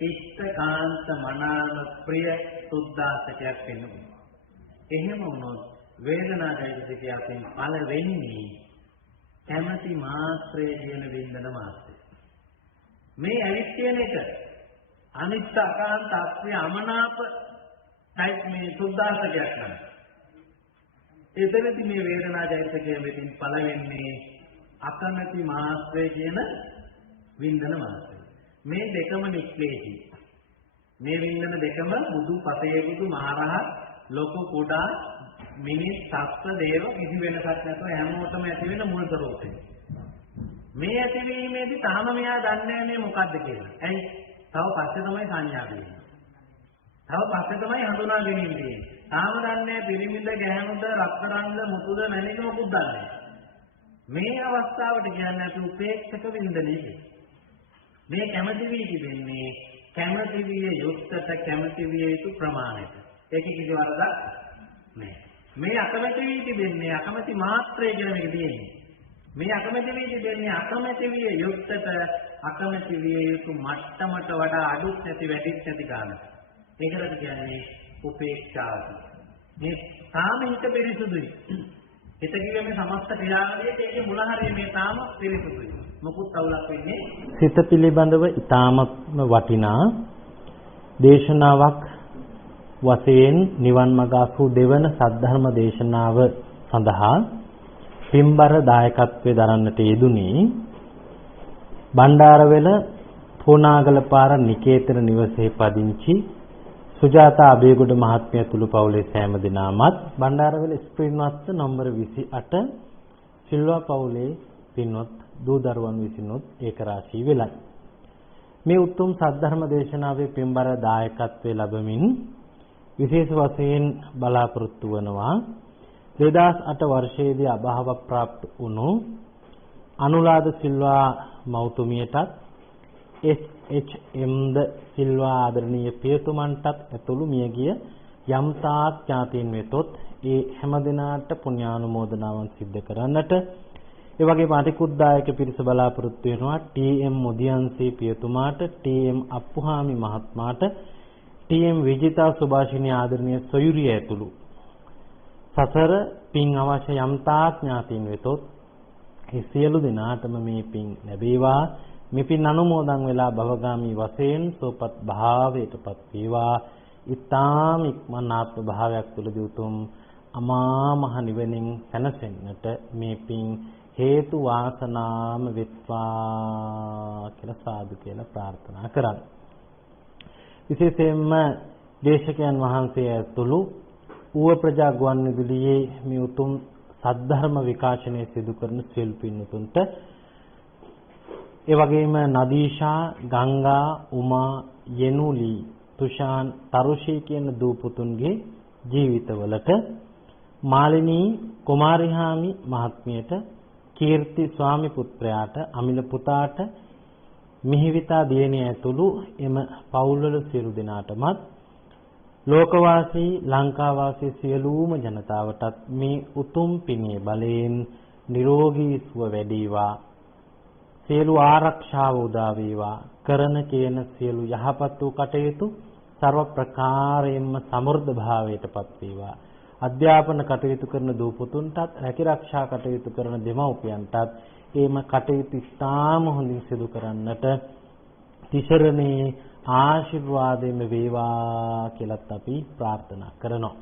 ඉෂ්ඨකාන්ත මනාල ප්‍රිය සුද්ධාසකයක් වෙන්න පුළුවන්. එහෙම වුණොත් වේදනා චෛතසිකය අතින් පළ වෙන්නේ කැමැති මාත්‍රයේ කියන වින්දන මාත්‍රය. මේ ඇවිත් කියන එක අනිත්‍ය අකාන්ත අප්‍රිය අමනාප ටයිප් මේ සුද්ධාසකයක් නම. එතනදී මේ වේදනා චෛතසිකය මෙතින් පළ වෙන්නේ අකමැති මාත්‍රය කියන වින්දන මාත්‍රය. මේ දෙකම නික්ලේශී. මේ වින්දන දෙකම බුදු පතේ බුදු මහරහත් ලොකු කුඩා මිනිස් සත්ත්ව දේව කිසි වෙනසක් නැතුව හැමෝටම ඇති වෙන මුල් ස්වરૂපය. මේ ඇතිවීමේදී තාම මෙයා දන්නේ නැහැ මොකද්ද කියලා. ඇයි? තව පස්සේ තමයි සංඥා දෙන්නේ. තව පස්සේ තමයි හඳුනා ගැනීම දෙන්නේ. තාම දන්නේ පිරිමිද ගැහණුද රත්තරන්ද මුතුද නැණික මොකුත් දන්නේ නැහැ. මේ අවස්ථාවට කියන්නේ අපි උපේක්ෂක වින්දනය. මේ කැමැති වී තිබෙන්නේ කැමැති විය යුක්තට කැමැති විය යුතු ප්‍රමාණයට. ඒක කිසි වරදක් නැහැ. මේ අකමැති වී තිබෙන්නේ අකමැති මාත්‍රය කියන එක තියෙන්නේ. මේ අකමැති වී තිබෙන්නේ අකමැති විය යුක්තට අකමැති විය යුතු මට්ටමට වඩා අඩුත් නැති වැඩිත් නැති ගන්නට. ඒකට කියන්නේ උපේක්ෂාව. මේ තාම හිත පිරිසුදුයි. හිත කිව්වේ මේ සමස්ත ක්‍රියාවලියේ ඒකේ මුල හරිය මේ තාම පිරිසුදුයි. මොකුත් අවුලක් වෙන්නේ. සිත පිළිබඳව ඊ타මත්ම වටිනා දේශනාවක් වශයෙන් නිවන් මඟ අසූ දෙවන සද්ධර්ම දේශනාව සඳහා පින්බර දායකත්වයේ දරන්නට යෙදුනේ බණ්ඩාරවෙල පෝනාගල පාර නිකේතන නිවසේ පදිංචි සුජාතා අබේගොඩ මහත්මිය තුළු පවුලේ සෑම දෙනාමත් බණ්ඩාරවෙල ස්ප්‍රින්වත්ත නම්බර 28 සිල්වා පවුලේ පින්වත් දූ දරුවන් විසිනුත් ඒක රාශී වෙලයි. මේ උතුම් සද්ධර්ම දේශනාවේ පින්බර දායකත්වයේ ලැබමින් විශේෂ වශයෙන් බලාපොරොත්තු වනවා 2008 වර්ෂයේදී අභාව ප්‍රාප්ත වුණු අනුලාද සිල්වා මෞතුමියටත් එච්.එම්. ද සිල්වා ආදරණීය පියතුමන්ටත් ඇතුළු මියගිය යම් තාක් ඥාතීන් වෙතොත් ඒ හැම දිනාට පුණ්‍යානුමෝදනාවන් සිද්ධ කරන්නට ඒ වගේම අනිකුත්දායක පිරිස බලාපොරොත්තු වෙනවා TM. මුදියන්සේ පියතුමාට TM. Appuhami මහත්මයාට TM. Wijitha සුභාෂිනී ආදරණීය සොයුරිය ඇතුළු සසර පින් අවශ්‍ය යම් තාක් ඥාතීන් වෙතොත් ඒ සියලු දෙනාටම මේ පින් ලැබේවා. මේ පින් අනුමෝදන් වෙලා භවගාමී වශයෙන් සෝපත් භාවයටපත් වේවා. ඊ타ම ඉක්මන් ආත්ම භාවයක් තුළදී උතුම් අමා මහ නිවනින් සැනසෙන්නට මේ පින් හේතු වාසනාම වෙත්වා කියලා සාදු කියලා ප්‍රාර්ථනා කරන්නේ. විශේෂයෙන්ම දේශකයන් වහන්සේ ඇතුළු ඌව ප්‍රජා ගුවන්විදුලියේ මේ උතුම් සද්ධර්ම විකාශනය සිදු කරන සියලු පින්වතුන්ට ඒ වගේම නදීෂා, ගංගා, උමා, යෙනුලි, තුෂාන්, තරුෂී කියන දූ පුතුන්ගේ ජීවිතවලට මාලිනී කුමාරිහාමි මහත්මියට, කීර්ති ස්වාමි පුත්‍රයාට, අමිල පුතාට, මිහිවිතා දියණිය ඇතුළු එම පවුල්වල සියලු දෙනාටමත් ලෝකවාසී ලංකාවාසී සියලුම ජනතාවටත් මේ උතුම් පිනේ බලයෙන් නිරෝගී සුව වැඩිවා, සියලු ආරක්ෂාව උදා වේවා, කරන කියන සියලු යහපත් වූ කටයුතු ਸਰව ප්‍රකාරයෙන්ම සමෘද්ධ භාවයටපත් වේවා. අධ්‍යාපන කටයුතු කරන දූ පුතුන්ටත්, රැකිරක්ෂා කටයුතු කරන දෙමව්පියන්ටත් එම කටයුතු ඉතාම හොඳින් සිදු කරන්නට තිසරණේ ආශිර්වාදයෙන් වේවා කියලාත් අපි ප්‍රාර්ථනා කරනවා.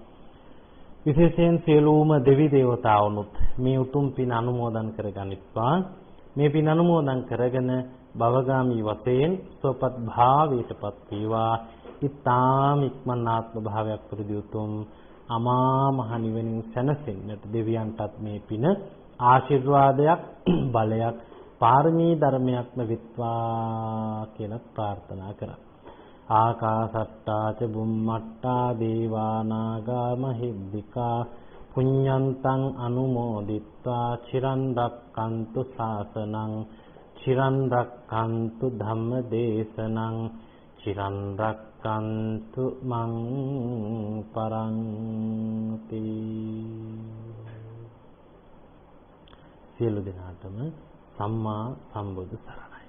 විශේෂයෙන් සියලුම දෙවි දේවතාවුනුත් මේ උතුම් පින් අනුමෝදන් කරගනිත්වා. මේ පින් අනුමෝදන් කරගෙන භවගාමී වශයෙන් සෝපත් භාවයටපත් වේවා. ඊතාම ඉක්මන් ආත්ම භාවයක් පුරුදු උතුම් අමා මහ නිවනින් සැනසෙන්නට දෙවියන්ටත් මේ පින ආශිර්වාදයක්, බලයක්, පාරමී ධර්මයක්ම විත්වා කියලා ප්‍රාර්ථනා කරා. ආකාසට්ටා ච බුම්මට්ටා දේවා නාග මහිද්దికා පුඤ්ඤන්තං අනුමෝදිත්වා චිරන් රක්칸තු ශාසනං චිරන් රක්칸තු ධම්ම දේශනං චිරන් රක්칸තු මං පරන්ති. සියලු දෙනාටම සම්මා සම්බුදු සරණයි.